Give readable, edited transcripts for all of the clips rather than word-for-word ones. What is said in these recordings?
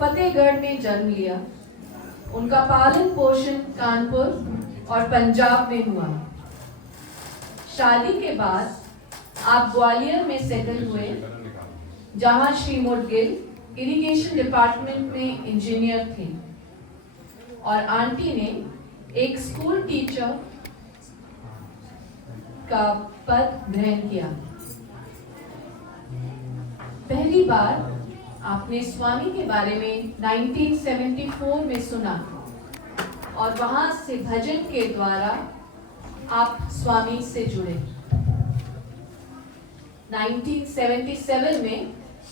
फतेहगढ़ में जन्म लिया। उनका पालन पोषण कानपुर और पंजाब में हुआ। शादी के बाद आप ग्वालियर में सेटल हुए, जहां श्री मुडगिल इरिगेशन डिपार्टमेंट में इंजीनियर थे और आंटी ने एक स्कूल टीचर का पद ग्रहण किया। पहली बार आपने स्वामी के बारे में 1974 में सुना और वहां से भजन के द्वारा आप स्वामी से जुड़े। 1977 में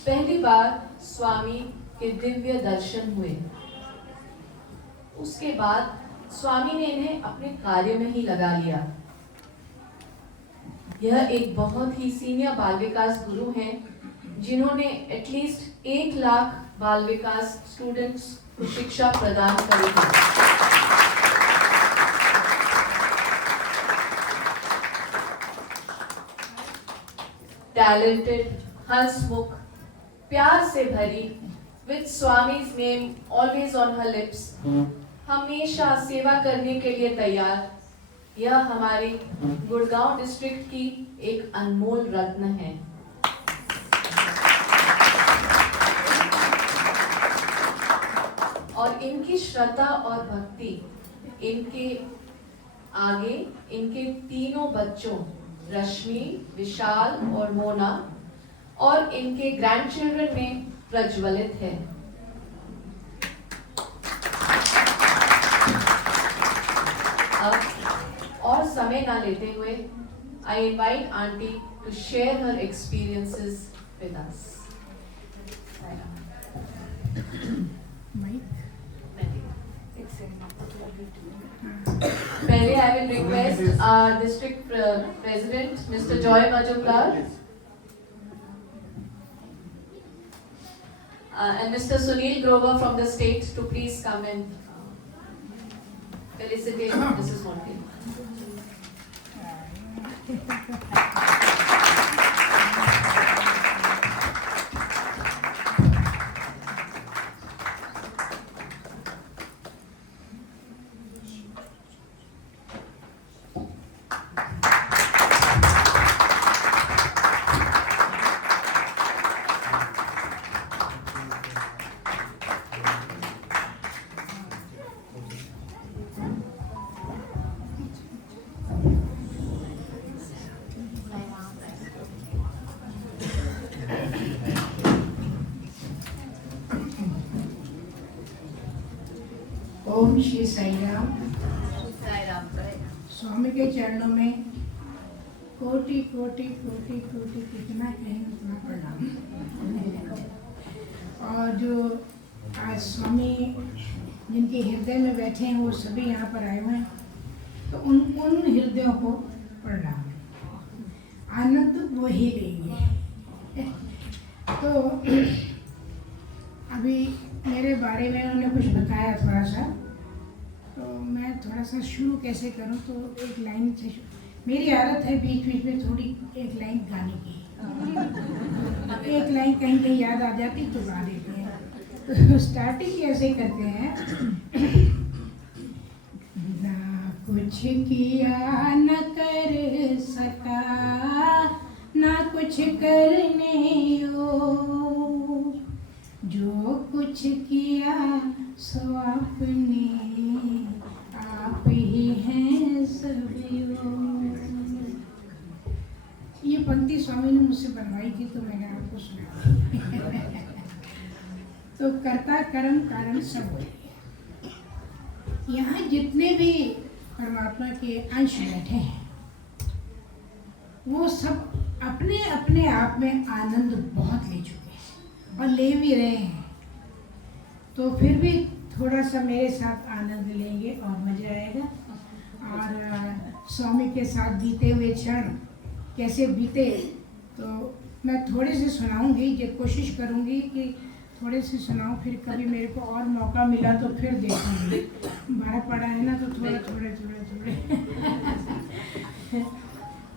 पहली बार स्वामी के दिव्य दर्शन हुए। उसके बाद स्वामी ने इन्हें अपने कार्य में ही लगा लिया। यह एक बहुत ही सीनियर बाल विकास गुरु हैं, जिन्होंने एटलीस्ट 1 लाख बाल विकास स्टूडेंट्स को शिक्षा प्रदान करी है। टैलेंटेड, हंसमुख, प्यार से भरी, with Swami's name always on her lips, हमेशा सेवा करने के लिए तैयार, यह हमारे गुड़गांव डिस्ट्रिक्ट की एक अनमोल रत्न है। और इनकी श्रद्धा और भक्ति इनके आगे इनके तीनों बच्चों रश्मि, विशाल और मोना और इनके ग्रैंडचिल्ड्रन में प्रज्वलित है। अब और समय ना लेते हुए I invite Aunty to share her experiences with us. पहले I will request our district president, Mr. Joy Majumdar, and Mr. Sunil Grover from the state to please come and felicitate Mrs. Monte. ओम श्री साई राम। स्वामी के चरणों में कोटि कोटि कोटि कोटि कितना कहें उतना प्रणाम। और जो आज स्वामी जिनके हृदय में बैठे हैं वो सभी यहाँ पर आए हुए हैं, तो उन हृदयों को प्रणाम। आनंद वही लेंगे। तो अभी मेरे बारे में उन्होंने कुछ बताया थोड़ा सा, तो मैं थोड़ा सा शुरू कैसे करूं। तो एक लाइन से मेरी आदत है बीच बीच में थोड़ी एक लाइन गाने की। एक लाइन कहीं कहीं याद आ जाती तो गा देते हैं। तो स्टार्टिंग ऐसे करते हैं, ना कुछ किया न कर सका, ना कुछ करने को, जो कुछ किया सो आपने, आप ही हैं सभी। ये पंक्ति स्वामी ने मुझसे बनवाई थी तो मैंने आपको सुनाई। तो कर्ता कर्म कारण सब हो गया। यहाँ जितने भी परमात्मा के अंश बैठे हैं वो सब अपने अपने आप में आनंद बहुत ले चुके हैं और ले भी रहे हैं। तो फिर भी थोड़ा सा मेरे साथ आनंद लेंगे और मजा आएगा। और स्वामी के साथ बीते हुए क्षण कैसे बीते तो मैं थोड़े से सुनाऊंगी, जो कोशिश करूंगी कि थोड़े से सुनाऊं। फिर कभी मेरे को और मौका मिला तो फिर देखूंगी। भरा पड़ा है ना, तो थोड़े थोड़े थोड़े थोड़े।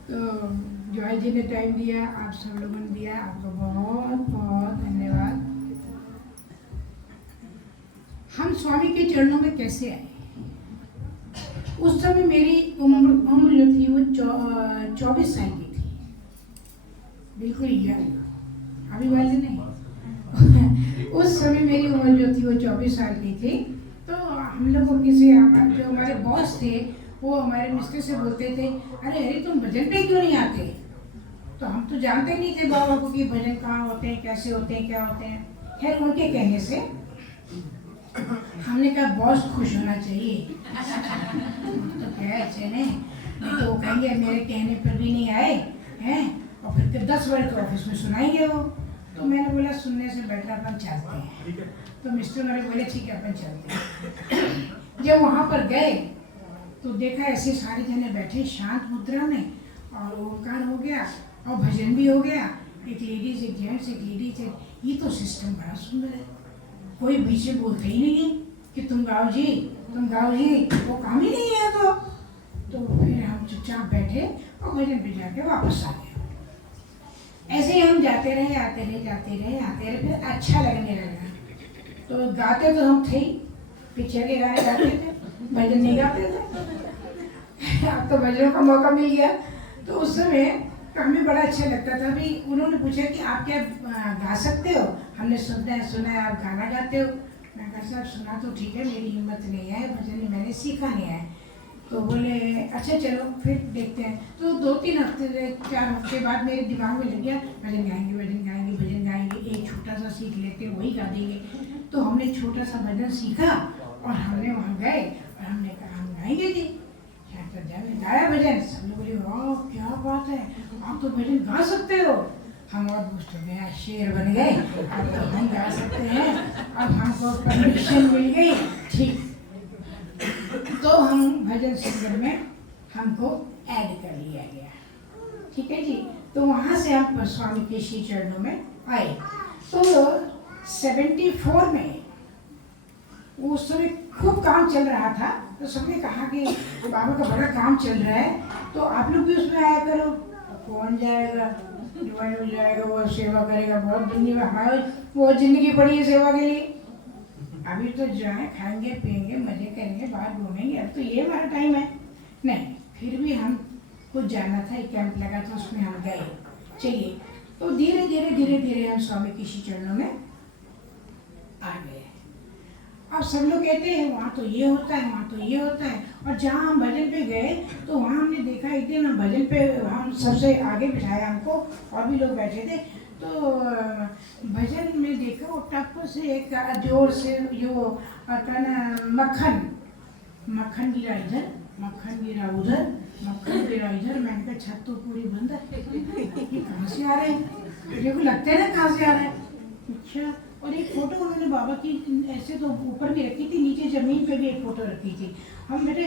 तो जॉय जी ने टाइम दिया, आप सब लोगों ने दिया, आपका बहुत बहुत धन्यवाद। हम स्वामी के चरणों में कैसे आए। उस समय मेरी उम्र जो थी वो 24 साल की थी, बिल्कुल यंग, अभी वाले नहीं। उस समय मेरी उम्र जो थी वो 24 साल की थी। तो हम लोग को किसी जो हमारे बॉस थे वो हमारे मिस्टर से बोलते थे, अरे अरे तुम भजन पे क्यों नहीं आते। तो हम तो जानते नहीं थे बाबा को कि भजन कहाँ होते हैं, कैसे होते हैं, क्या होते हैं। खैर उनके कहने से हमने कहा बॉस खुश होना चाहिए। तो क्या अच्छे ने, नहीं तो वो कहेंगे मेरे कहने पर भी नहीं आए हैं, और फिर 10 बजे तो ऑफिस में सुनाएंगे वो। तो मैंने बोला सुनने से बेटर अपन चलते हैं। तो मिस्टर मेरे बोले ठीक है अपन चलते हैं। जब वहाँ पर गए तो देखा ऐसे सारे जने बैठे शांत मुद्रा में, और ओंकार हो गया और भजन भी हो गया, एक लेडीज एक जेंट्स, एक लेडीज एक, ये तो सिस्टम बड़ा सुंदर है। कोई बीच में बोलते ही नहीं है कि तुम गाओ जी, तुम गाओ जी, वो काम ही नहीं है। तो फिर हम चुपचाप बैठे और भजन पे जाके वापस आ गए। ऐसे ही हम जाते रहे, आते रहे, जाते रहे, आते रहे, फिर अच्छा लगने लगा। तो गाते तो हम थे ही, पीछे के गाने गाते थे, भजन नहीं गाते थे। अब तो भजनों का मौका मिल गया। तो उस समय हमें बड़ा अच्छा लगता था। अभी उन्होंने पूछा कि आप क्या गा सकते हो। हमने सुना है आप गाना गाते हो। मैं कहा साहब सुना तो ठीक है, मेरी हिम्मत नहीं है, भजन मैंने सीखा नहीं है। तो बोले अच्छा चलो फिर देखते हैं। तो 2-3 हफ्ते 4 हफ्ते बाद मेरे दिमाग में लग गया भजन गाएंगे, भजन गाएंगे, भजन गाएंगे, एक छोटा सा सीख लेते हैं वही गा देंगे। तो हमने छोटा सा भजन सीखा और हमने वहाँ गए और हमने कहा हम गाएंगे जी। गाया भजन, सब लोग बोले वाह क्या बात है, आप तो भजन गा सकते हो। हम और बूस्ट हो गए, शेर बन गए, अब तो हम गा सकते हैं, अब हमको परमिशन मिल गई। ठीक, तो हम भजन सिंगर में हमको ऐड कर लिया गया। ठीक है जी। तो वहाँ से हम स्वामी के श्री चरणों में आए। तो 74 में उस समय खूब काम चल रहा था। तो सबने कहा कि बाबा का बड़ा काम चल रहा है, तो आप लोग भी उसमें आया करो। कौन जाएगा, डिवाइन हो जाएगा, वो सेवा करेगा, बहुत दुनिया में हमारी वो जिंदगी पड़ी है सेवा के लिए। अभी तो जाए खाएंगे पिएंगे मजे करेंगे बाहर घूमेंगे, अब तो ये हमारा टाइम है नहीं। फिर भी हम कुछ जाना था, एक कैंप लगा था उसमें हम गए। चलिए, तो धीरे धीरे धीरे धीरे हम स्वामी के श्री चरणों में आ गए। अब सब लोग कहते हैं वहाँ तो ये होता है, वहाँ तो ये होता है। और जहाँ हम भजन पे गए तो वहाँ हमने देखा एक दिन हम भजन पे, हम सबसे आगे बिठाया हमको, और भी लोग बैठे थे। तो भजन में देखा वो टप से एक जोर से जो मक्खन गिरा इधर, मक्खन गिरा उधर, मक्खन गिरा इधर। मैंने कहा छत तो पूरी बंद है, ये कहाँ से आ रहे हैं, मुझे को लगता है ना कहाँ से आ रहे हैं। अच्छा, और एक फोटो उन्होंने बाबा की ऐसे तो ऊपर भी रखी थी, नीचे जमीन पे भी एक फोटो रखी थी। हम बेटे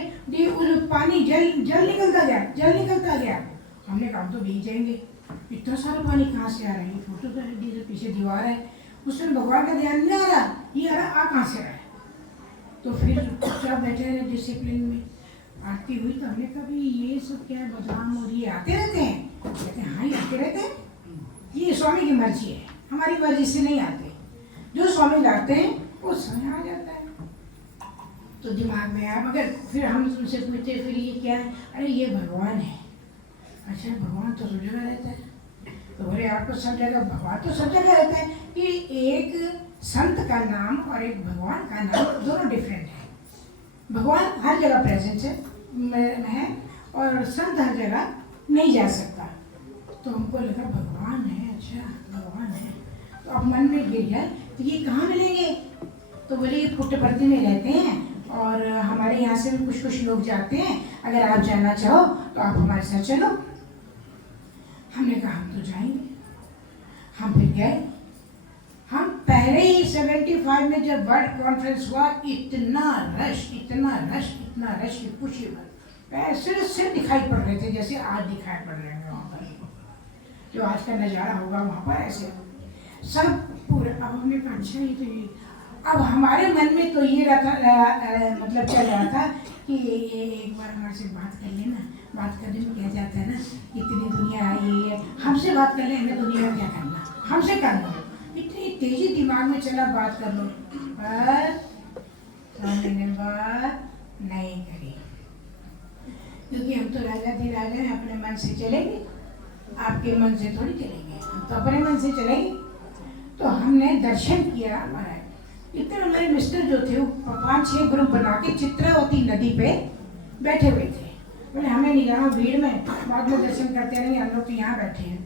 पानी जल निकलता गया, जल निकलता गया। हमने कहा तो भीग जाएंगे, इतना सारा पानी कहाँ से आ रहा है। ये फोटो तो पीछे दीवार है, उसमें भगवान का ध्यान नहीं आ रहा, ये आ रहा, आ कहाँ से आ रहा है। तो फिर चुपचाप बैठे रहे डिसिप्लिन में। आरती हुई तो हमने कहा भाई ये सब क्या है, बदनाम और ये आते रहते हैं। कहते हैं हाँ ये आते रहते हैं, ये स्वामी की मर्जी है, हमारी मर्जी से नहीं आते, जो स्वामी लाते हैं वो समय आ जाता है। तो दिमाग में आया, मगर फिर हम उनसे पूछते फिर ये क्या है, अरे ये भगवान है। अच्छा भगवान तो सब जगह रहता है। तो बोले आपको सब जगह, भगवान तो सब जगह रहता है कि एक संत का नाम और एक भगवान का नाम दोनों डिफरेंट है। भगवान हर जगह प्रेजेंट है और संत हर जगह नहीं जा सकता। तो हमको लगा भगवान है, अच्छा भगवान है। तो अब मन में गिर गया तो ये कहाँ मिलेंगे। तो बोले ये पुट्टपर्ती में रहते हैं और हमारे यहाँ से भी कुछ लोग जाते हैं, अगर आप जाना चाहो तो आप हमारे साथ चलो। हमने कहा हम तो जाएंगे। हम फिर गए। हम पहले ही 75 में जब वर्ल्ड कॉन्फ्रेंस हुआ, इतना रश कि पूछिए मत। ऐसे सिर दिखाई पड़ रहे थे जैसे आज दिखाई पड़ रहे हैं वहाँ पर, जो आज का नज़ारा होगा वहाँ पर ऐसे सब पूरा। अब हमने कहा अच्छा ये तो ये, अब हमारे मन में तो ये मतलब चल रहा था कि एक बार हमारे से बात कर लेना। बात करने में क्या जाता है ना, इतनी दुनिया आई है, हमसे बात कर ले, हमें दुनिया में क्या करना, हमसे कर लो। इतनी तेजी दिमाग में चला बात कर लो। पर स्वामी ने बात नहीं करी, क्योंकि हम तो राजा थे, राजा हैं, अपने मन से चलेंगे, आपके मन से थोड़ी चलेंगे, हम तो अपने मन से चलेंगे। तो हमने दर्शन किया। महाराज इतने हमारे मिस्टर जो थे वो 5-6 ग्रुप बना के चित्रावती नदी पे बैठे हुए थे। बोले हमें नहीं जाना भीड़ में, बाद में दर्शन करते रहेंगे, हम लोग तो यहाँ बैठे हैं।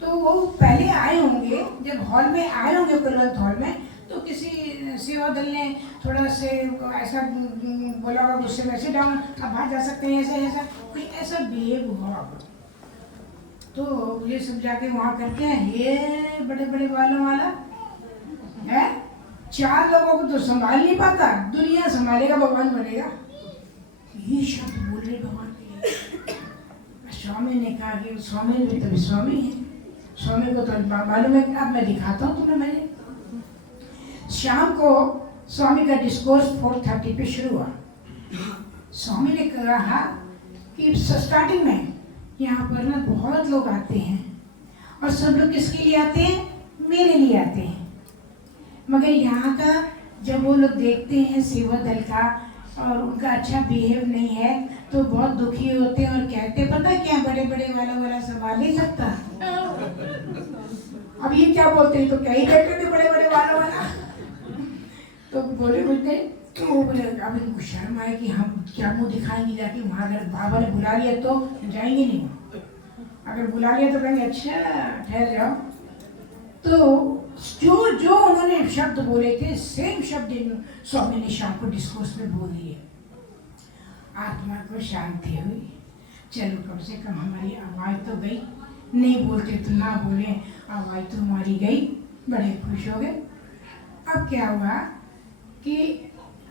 तो वो पहले आए होंगे, जब हॉल में आए होंगे कुलवंत हॉल में, तो किसी सेवा दल ने थोड़ा से ऐसा बोला होगा गुस्से में, ऐसे डाउन आप बाहर जा सकते हैं, ऐसा ऐसा कोई ऐसा बिहेव हुआ होगा। तो ये सब जाके वहाँ करके ये बड़े बड़े बालों वाला है, 4 लोगों को तो संभाल नहीं पाता, दुनिया संभालेगा, भगवान बनेगा। ये शब्द बोल रहे भगवान के लिए। स्वामी ने कहा कि स्वामी भी तभी स्वामी है, स्वामी को तो मालूम है। अब मैं दिखाता हूँ तुम्हें। मैंने शाम को स्वामी का डिस्कोर्स 4:30 पे शुरू हुआ। स्वामी ने कहा कि स्टार्टिंग में यहाँ पर ना बहुत लोग आते हैं, और सब लोग किसके लिए आते हैं? मेरे लिए आते हैं। मगर यहाँ का जब वो लोग देखते हैं सेवा दल का और उनका अच्छा बिहेव नहीं है, तो बहुत दुखी होते हैं और कहते पता क्या, बड़े बड़े वाला संभाल नहीं सकता। अब ये क्या बोलते हैं, तो क्या ही कहते थे बड़े बड़े वाला। तो बोलते तो बोले अब इनको शर्म आए कि हम क्या मुँह दिखाएंगे जाके वहाँ, अगर बाबा ने बुला लिया तो जाएंगे नहीं, अगर बुला लिया तो कहेंगे अच्छा ठहर जाओ। तो जो जो उन्होंने शब्द बोले थे सेम शब्द स्वामी ने शाम को डिस्कोर्स में बोल दिए। आत्मा को शांति हुई, चलो कम से कम हमारी आवाज़ तो गई, नहीं बोलते तो ना बोले, आवाज़ तो हमारी गई, बड़े खुश हो गए। अब क्या हुआ कि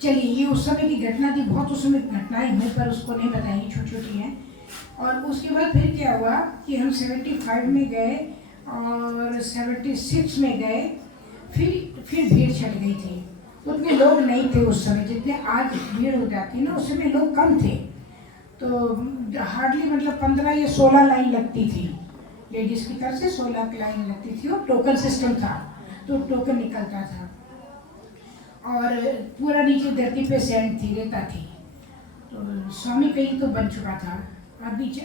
चलिए ये उस समय की घटना थी, बहुत उस समय घटनाएं हुई पर उसको नहीं बताएंगी, छोटी छोटी हैं। और उसके बाद फिर क्या हुआ कि हम 75 में गए और 76 में गए, फिर भीड़ चढ़ गई थी। उतने लोग नहीं थे उस समय जितने आज भीड़ हो जाती ना, उस समय लोग कम थे। तो हार्डली मतलब 15 या 16 लाइन लगती थी, लेडीज़ की तरफ से 16 की लाइन लगती थी, और टोकन सिस्टम था, तो टोकन निकलता था। और पूरा नीचे धरती पे सैंड थी, रेता थी। तो स्वामी कहीं तो बन चुका था, और नीचे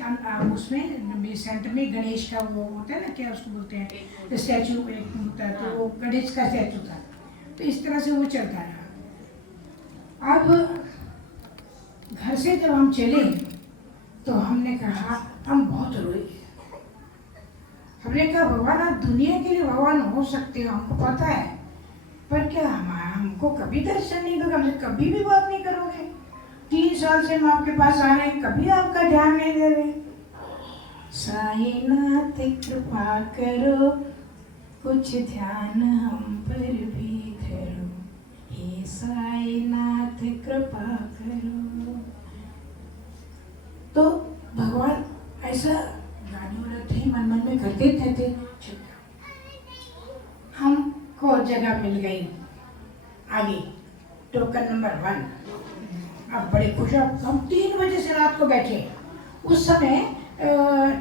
उसमें सेंटर में गणेश का वो होता है ना, क्या उसको बोलते हैं, स्टैचू एक होता है, तो वो गणेश का स्टैचू था। तो इस तरह से वो चलता रहा। अब घर से जब हम चले तो हमने कहा, हम बहुत रोए। हमने कहा भगवान आप दुनिया के लिए भगवान हो सकते हो, हमको पता है, पर क्या हमको कभी दर्शन नहीं दोगे, हमसे कभी भी बात नहीं करोगे? 3 साल से हम आपके पास आ रहे हैं, कभी आपका ध्यान नहीं दे रहे। साईनाथ कृपा करो, कुछ ध्यान हम पर भी धरो, हे साईनाथ कृपा करो। तो भगवान ऐसा गाने वाले थे, मन मन में करते थे। हमको जगह मिल गई आगे, टोकन नंबर 1। अब बड़े खुश, हम 3 बजे से रात को बैठे। उस समय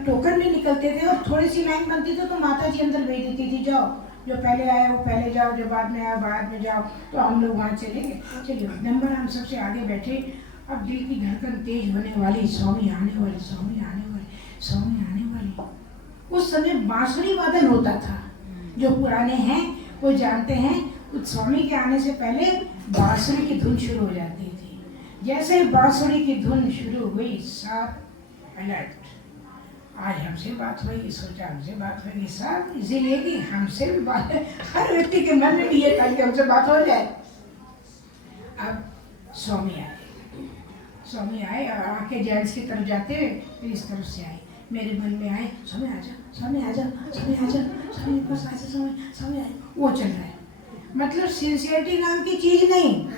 टोकन भी निकलते थे और थोड़ी सी लाइन बनती थी, तो माता जी अंदर भेज देती थी, जाओ जो पहले आया वो पहले जाओ, जो बाद में आया बाद में जाओ। तो हम लोग वहाँ चले गए। चलिए नंबर हम सबसे आगे बैठे। अब दिल की धड़कन तेज होने वाली, स्वामी आने वाले, स्वामी आने वाले, स्वामी आने वाले। उस समय बांसुरी वादन होता था, जो पुराने हैं वो जानते हैं, उस स्वामी के आने से पहले बांसुरी की धुन शुरू हो जाती थी। जैसे ही बांसुरी की धुन शुरू हुई, सब अलर्ट। आज हमसे बात हुई, सोचा हमसे बात होगी, सब इसीलिए कि हमसे भी बात, हर व्यक्ति के मन में भी ये था कि हमसे बात हो जाए। अब स्वामी आए, स्वामी आए और आके जेंट्स की तरफ जाते हुए फिर इस तरफ से आए, मेरे मन में आए, स्वामी आजा, स्वामी आजा, स्वामी आजा, स्वामी बस आजा, स्वामी, स्वामी आए। वो चल रहा है, मतलब सिंसियरिटी नाम की चीज नहीं।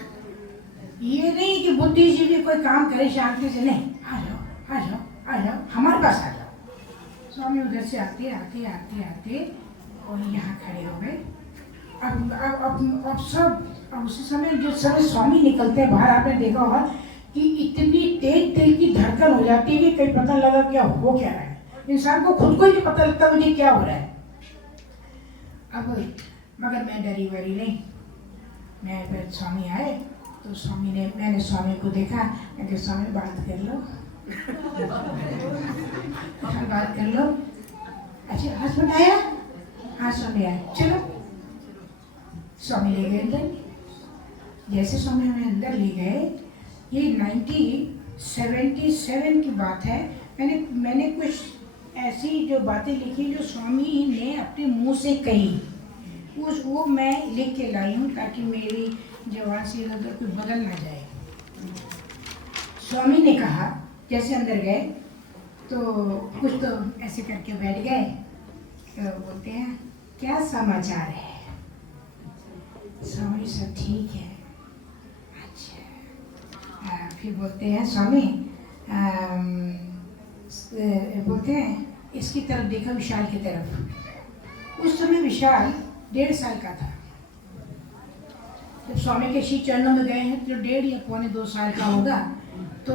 ये नहीं कि बुद्धिजीवी कोई काम करे शांति से, नहीं, आ जाओ आ जाओ आ जाओ, हमारे पास आ जाओ। स्वामी उधर से आते आते आते आते और यहाँ खड़े हो गए। अब सब उसी समय, जिस समय स्वामी निकलते हैं बाहर, आपने देखा होगा कि इतनी तेज दिल की धड़कन हो जाती है कि कहीं पता लगा क्या हो क्या रहा है। इंसान को खुद को ही नहीं पता लगता मुझे क्या हो रहा है। अब मगर मैं डरी वरी नहीं, मैं फिर स्वामी आए तो मैंने स्वामी को देखा, मैं कहा स्वामी बात कर लो। बात कर लो। अच्छा हस्बैंड आया? हाँ स्वामी आया, चलो। स्वामी ले गए अंदर। जैसे स्वामी हमें अंदर ले गए, ये 1977 की बात है। मैंने कुछ ऐसी जो बातें लिखी जो स्वामी ने अपने मुंह से कही, वो मैं लिख के लाई हूँ ताकि मेरी जवान से अगर कोई बदल ना जाए। स्वामी ने कहा, जैसे अंदर गए तो कुछ तो ऐसे करके बैठ गए, तो बोलते हैं क्या समाचार है? स्वामी सब ठीक है। अच्छा। फिर बोलते हैं स्वामी, बोलते हैं इसकी तरफ देखा, विशाल की तरफ। उस समय विशाल 1.5 साल का था। जब स्वामी के श्री चरणों में गए हैं तो 1.5 या 1.25 साल का होगा। तो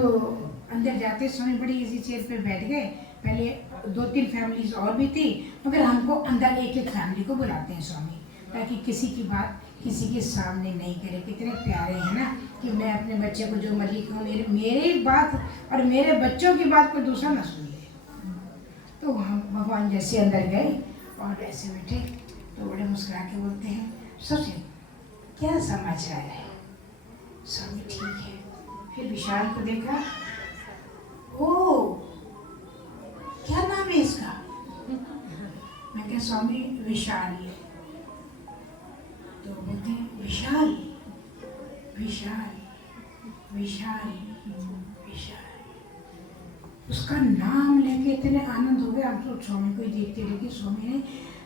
अंदर जाते स्वामी बड़ी इजी चेयर पे बैठ गए। पहले 2-3 फैमिलीज और भी थी, मगर हमको अंदर एक फैमिली को बुलाते हैं स्वामी, ताकि किसी की बात किसी के सामने नहीं करे। कितने प्यारे हैं ना, कि मैं अपने बच्चे को जो मर्जी कहूँ, मेरी बात और मेरे बच्चों की बात कोई दूसरा ना सुन ले। तो हम भगवान जैसे अंदर गए और ऐसे बैठे, तो बड़े मुस्कुरा के बोलते हैं सबसे क्या समाचार है? स्वामी ठीक है। फिर विशाल को देखा, ओ क्या नाम है इसका? मैं कहा स्वामी विशाल। तो बोलते हैं विशाल विशाल विशाल विशाल। उसका नाम लेके इतने आनंद हो गए, हम तो स्वामी को ही देखते रहे कि स्वामी ने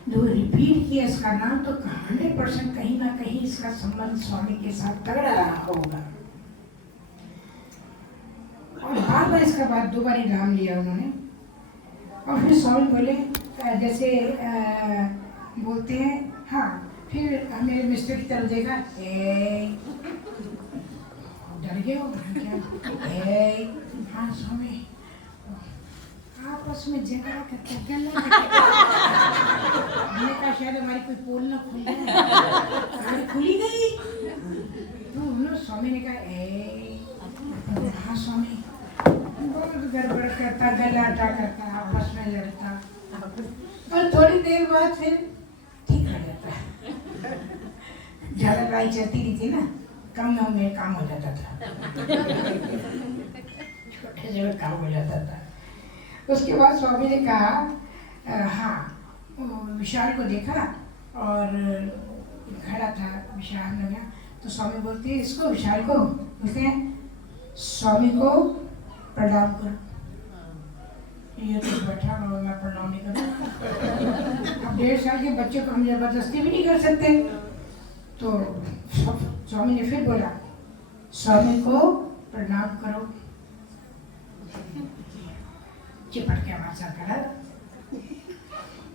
जो रिपीट किया इसका नाम, तो 100% कहीं ना कहीं इसका संबंध स्वामी के साथ तगड़ा रहा होगा। और बार बार इसका बाद 2 बार नाम लिया उन्होंने। और फिर स्वामी बोले, जैसे बोलते हैं हाँ। फिर मेरे मिस्टर की तरफ देखा, डर गए हो क्या? हाँ स्वामी, आपस में झगड़ा करते हमने कहा शायद हमारी कोई पोल ना खुल जाए। हमारी खुली गई। तो स्वामी ने कहा हाँ स्वामी, बहुत गड़बड़ करता, गलाटा करता, आपस में लड़ता, और थोड़ी देर बाद फिर ठीक हो जाता। ज़्यादा लड़ाई चलती नहीं थी ना, कम में काम हो जाता था। छोटे से काम हो जाता था। उसके बाद स्वामी ने कहा हाँ, विशाल को देखा और खड़ा था विशाल ने गया। तो स्वामी बोलते हैं इसको, विशाल को बोलते हैं स्वामी को प्रणाम करो। ये तो बैठा मैं प्रणाम नहीं करूँ। अब 1.5 साल के बच्चे को हम जबरदस्ती भी नहीं कर सकते। तो स्वामी ने फिर बोला स्वामी को प्रणाम करो। चिपट के हमारे साथ खड़ा।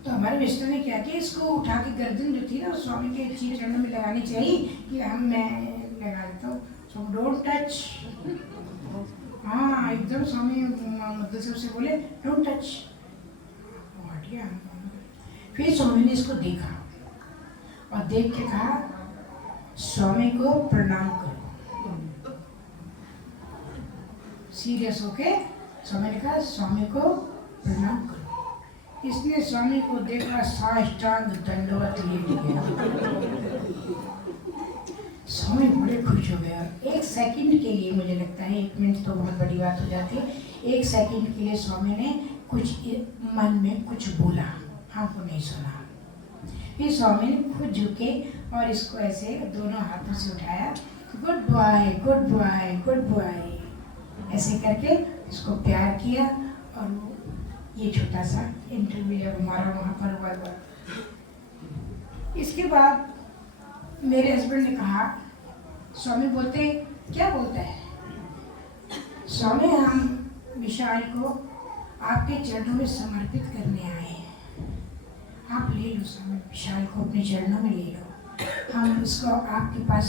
तो हमारे मिस्टर ने क्या किया, इसको उठा के गर्दन जो थी ना स्वामी के चरणों में लगानी चाहिए कि मैं लगा देता हूँ। So don't touch. हाँ एकदम स्वामी मुद्दसर से बोले डोंट टच। हट गया। फिर स्वामी ने इसको देखा और देख के कहा स्वामी को प्रणाम करो। सीरियस होके स्वामी ने कहा स्वामी को प्रणाम करो। इसने स्वामी को देखा, साष्टांग दंडवत लेट गया। स्वामी बड़े खुश हो गए। 1 सेकंड के लिए, मुझे लगता है 1 मिनट तो बहुत बड़ी बात हो जाती है, 1 सेकंड के लिए स्वामी ने कुछ मन में कुछ बोला, हमको नहीं सुना। फिर स्वामी ने खुद झुके और इसको ऐसे दोनों हाथों से उठाया, good boy good boy good boy ऐसे करके इसको प्यार किया। और ये छोटा सा इंटरव्यू जब हमारा वहाँ पर हुआ। इसके बाद मेरे हस्बैंड ने कहा, स्वामी बोलते क्या बोलता है? स्वामी हम विशाल को आपके चरणों में समर्पित करने आए हैं। आप ले लो स्वामी, विशाल को अपने चरणों में ले लो। हम उसको आपके पास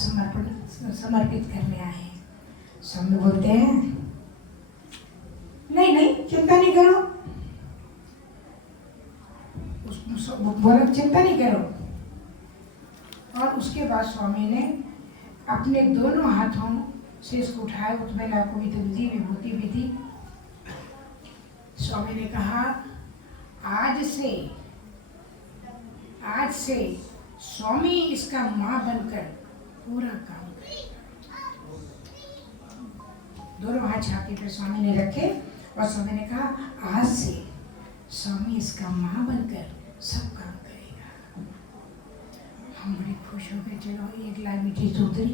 समर्पित करने आए हैं। स्वामी बोलते हैं नहीं नहीं चिंता नहीं करो। बोला चिंता नहीं करो। और उसके बाद स्वामी ने अपने दोनों हाथों से इसको उठाया, वो तो मैंने आपको भी दी, विभूति भी दी। स्वामी ने कहा आज से स्वामी इसका माँ बनकर पूरा काम करेगा। दोनों हाथ छाती पे स्वामी ने रखे और स्वामी ने कहा आज से स्वामी इसका माँ बनकर सब काम करेगा। हम बड़े खुश हो गए, चलो एक लाइबिलिटी सुधरी।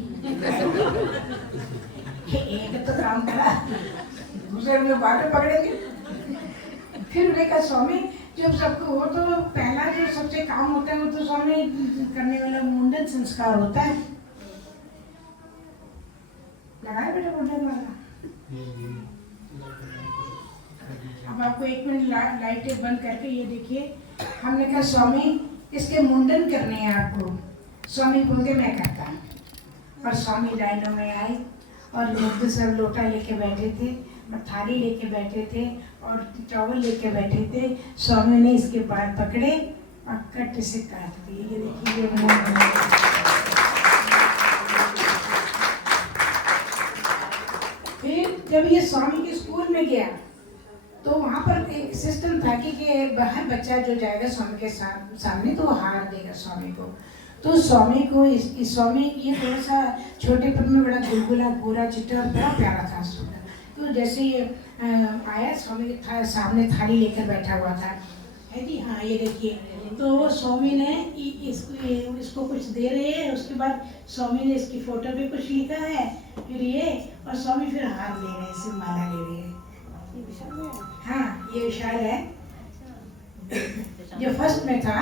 एक तो काम करा, दूसरे में बातें पकड़ेंगे। फिर उन्हें कहा स्वामी जब सबको हो तो पहला जो सबसे काम होता है वो तो स्वामी करने वाला मुंडन संस्कार होता है। लगाए बेटा मुंडन वाला। अब आपको 1 मिनट लाइटें बंद करके ये देखिए। हमने कहा स्वामी इसके मुंडन करने हैं आपको। स्वामी बोलते मैं करता हूँ। और स्वामी लाइनों में आए और लोग सब लोटा लेके बैठे थे और थाली लेके बैठे थे और टॉवल लेके बैठे थे। स्वामी ने इसके बाल पकड़े और कट से काट दिए। ये देखिए ये मुंह बना। फिर जब ये स्वामी के स्कूल में गया तो वहाँ पर एक सिस्टम था कि हर बच्चा जो जाएगा स्वामी के सामने तो वो हार देगा स्वामी को। तो स्वामी को स्वामी ये थोड़ा सा छोटे पन में बड़ा गुलगुला पूरा चिट्टा और बड़ा प्यारा था सुंदर। तो जैसे ये आया स्वामी के सामने थाली लेकर बैठा हुआ था, है जी। हाँ ये देखिए, तो स्वामी ने इसको कुछ दे रहे हैं। उसके बाद स्वामी ने इसकी फोटो पे कुछ लिखा है, फिर ये और स्वामी फिर हार ले रहे हैं, इससे माला ले रहे हैं। हाँ ये विशाल है जो फर्स्ट में था,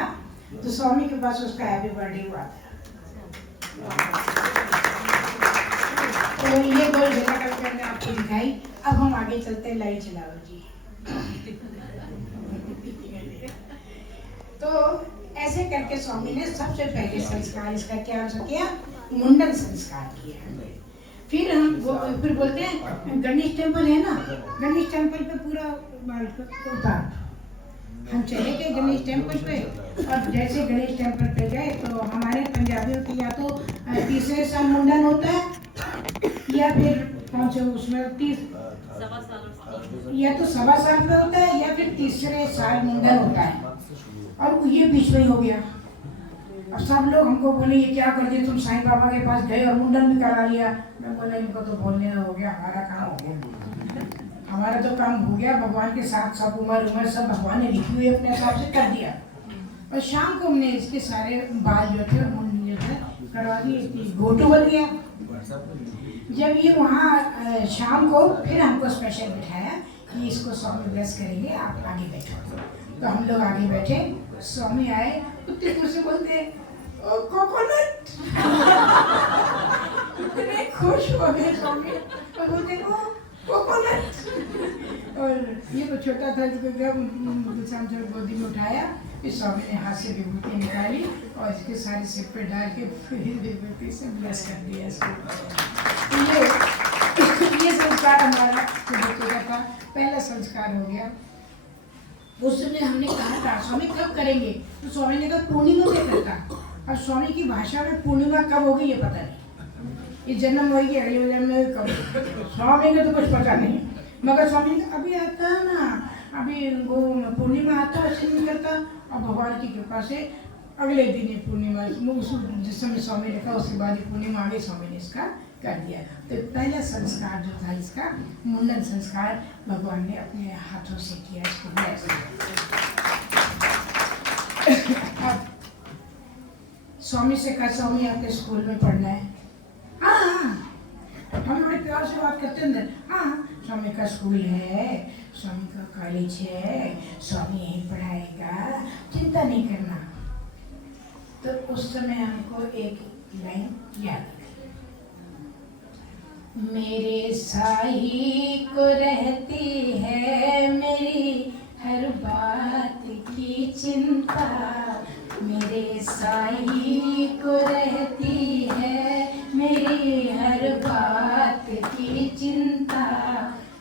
तो स्वामी के पास उसका हैप्पी बर्थडे हुआ था। तो ये 2 जगह कल मैंने आपको दिखाई। अब हम आगे चलते हैं, लाइट चलाओ जी। तो ऐसे करके स्वामी ने सबसे पहले संस्कार इसका क्या किया, मुंडन संस्कार किया। फिर हम फिर बोलते हैं गणेश टेम्पल है ना, गणेश टेम्पल पे पूरा बाल उतार। हम चले गए गणेश टेम्पल पे और जैसे गणेश टेम्पल पे गए तो हमारे पंजाबियों की या तो तीसरे साल मुंडन होता है या फिर कौन से उसमें या तो 1.25 साल पे होता है या फिर तीसरे साल मुंडन होता है। और ये बीच में हो गया। अब सब लोग हमको बोले ये क्या कर दिया तुम, साईं बाबा के पास गए और मुंडन भी करा लिया। मैं बोला इनको तो बोलने हो गया, हमारा काम हो गया। हमारा तो काम हो गया, भगवान के साथ सब उम्र सब भगवान ने लिखी हुई अपने हिसाब से कर दिया। और शाम को हमने इसके सारे बाल जो थे मुंडन जो थे करवा दिए, गोटू बन गया। जब ये वहाँ शाम को फिर हमको स्पेशल बिठाया कि इसको स्वामी ब्लेस करेंगे, आप आगे बैठो। तो हम लोग आगे बैठे, स्वामी आए, कुत्ते से बोलते कोकोनट। इतने खुश हो गए स्वामी और बोलते कोकोनट। और ये तो छोटा था जो गोदी में उठाया, फिर स्वामी ने हाथ से विभूति निकाली और इसके सारे सिर पे डाल के फिर विभूति से ब्लेस कर दिया इसको। ये संस्कार हमारा बच्चों का था, पहला संस्कार हो गया। उस समय हमने कहा था स्वामी कब करेंगे, तो स्वामी ने कहा पूर्णिमा में करता। और स्वामी की भाषा में पूर्णिमा कब होगी ये पता नहीं, ये जन्म होगी अगले जन्म में कब, स्वामी को तो कुछ पता नहीं। मगर स्वामी ने अभी आता है ना, अभी वो पूर्णिमा आता है ऐसे नहीं करता। और भगवान की कृपा से अगले दिन ये पूर्णिमा जिस समय स्वामी ने कहा उसके बाद ये पूर्णिमा आगे स्वामी ने इसका कर दिया। तो पहला संस्कार जो था इसका मुंडन संस्कार भगवान ने अपने हाथों से किया इसको ब्लेस। अब स्वामी से कहा स्वामी आपके स्कूल में पढ़ना है। हाँ हम बड़े प्यार से बात करते हैं। हाँ स्वामी का स्कूल है, स्वामी का कॉलेज है, स्वामी यहीं पढ़ाएगा, चिंता नहीं करना। तो उस समय हमको एक लाइन याद, मेरे साई को रहती है मेरी हर बात की चिंता, मेरे साई को रहती है मेरी हर बात की चिंता,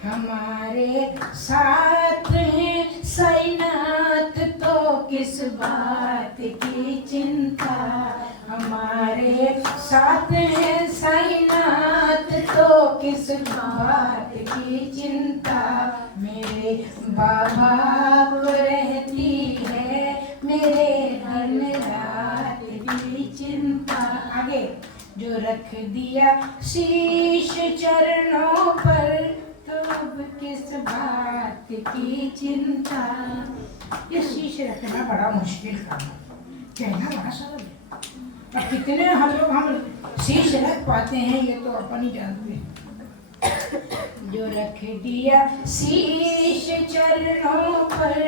हमारे साथ हैं साईनाथ तो किस बात की चिंता, हमारे साथ हैं साई किस बात की चिंता मेरे बाबा को रहती है, मेरे दिन रात की चिंता। आगे, जो रख दिया शीश चरणों पर, तो अब किस बात की चिंता। ये शीश रखना बड़ा मुश्किल काम है, कहना बड़ा सरल है, और कितने हम शीश रख पाते हैं ये तो अपन ही जानते हैं। जो रख दिया शीश चरणों पर,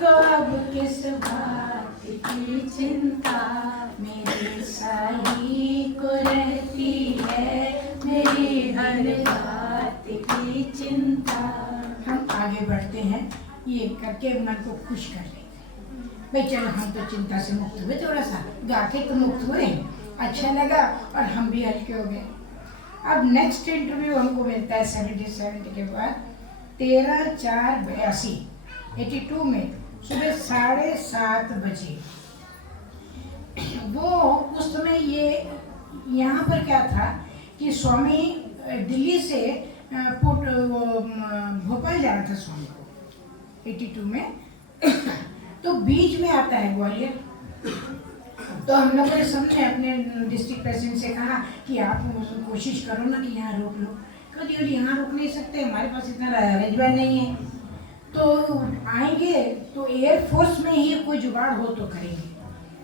तो अब किस बात की चिंता मेरे साई को रहती है, मेरी हर बात की चिंता। हम आगे बढ़ते हैं, ये करके मन को खुश कर लेते हैं। भाई चलो, हम तो चिंता से मुक्त हुए, थोड़ा सा गा के तो मुक्त हुए, अच्छा लगा और हम भी हल्के हो गए। अब नेक्स्ट इंटरव्यू हमको मिलता है 70 के बाद 13/4/82 82 में सुबह 7:30 बजे। वो उस समय ये यहाँ पर क्या था कि स्वामी दिल्ली से भोपाल जाना था स्वामी को 82 में। तो बीच में आता है ग्वालियर। तो हम लोगों ने सबने अपने डिस्ट्रिक्ट प्रेसिडेंट से कहा कि आप कोशिश करो ना कि यहाँ रोक लो। कहते यहाँ रुक नहीं सकते, हमारे पास इतना अरेंजमेंट नहीं है, तो आएंगे तो एयरफोर्स में ही कोई जुगाड़ हो तो करेंगे।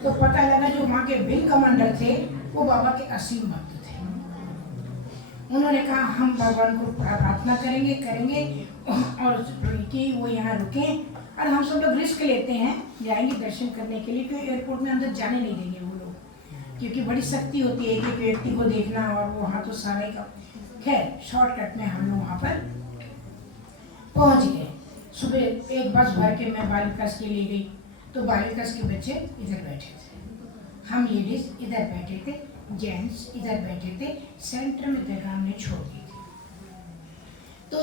तो पता लगा जो वहाँ के विंग कमांडर थे वो बाबा के असीम भक्त थे। उन्होंने कहा हम भगवान को प्रार्थना करेंगे और कि वो यहाँ रुकें, और हम सब लोग रिस्क लेते हैं, जाएंगे दर्शन करने के लिए, क्योंकि एयरपोर्ट में अंदर जाने नहीं देंगे वो लोग, क्योंकि बड़ी शक्ति होती है एक व्यक्ति को देखना और वो हाथों सारे का। खैर शॉर्टकट में हम लोग वहाँ पर पहुँच गए। सुबह एक बस भर के मैं बालिकास के लिए गई, तो बालिकास के बच्चे इधर बैठे थे, हम लेडीज इधर बैठे थे, जेंट्स इधर बैठे थे, सेंटर में जगह हमने छोड़ दी थी। तो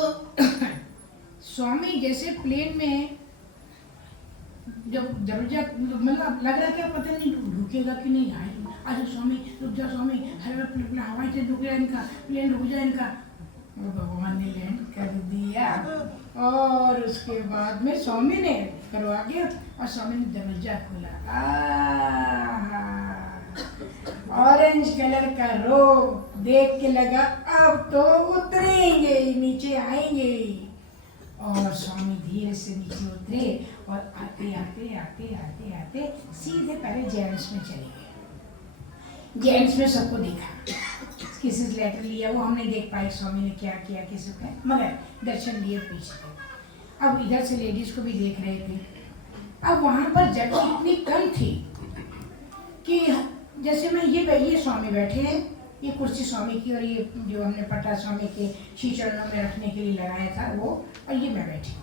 स्वामी जैसे प्लेन में जब दरवाजा मतलब लग रहा क्या पता नहीं रुकेगा कि नहीं, आज स्वामी रुक जा, स्वामी हवाई से रुक जाए इनका, प्लेन रुक जाए इनका। वो भगवान ने लैंड कर दिया, और उसके बाद में स्वामी ने करवा के और स्वामी ने दरवाजा खोला। ऑरेंज कलर का रोब देख के लगा अब तो उतरेंगे, नीचे आएंगे, और स्वामी धीरे से नीचे उतरे और आते आते आते आते आते सीधे पहले जेंट्स में चले गए। जेंट्स में सबको देखा, किसी से लेटर लिया, वो हमने देख पाए स्वामी ने क्या किया किसी का, मगर दर्शन लिए पीछे। अब इधर से लेडीज को भी देख रहे थे। अब वहाँ पर जगह इतनी कम थी कि जैसे मैं ये स्वामी बैठे हैं, ये कुर्सी स्वामी की, और ये जो हमने पटा स्वामी के शीचरणों में रखने के लिए लगाया था वो, और ये मैं बैठी,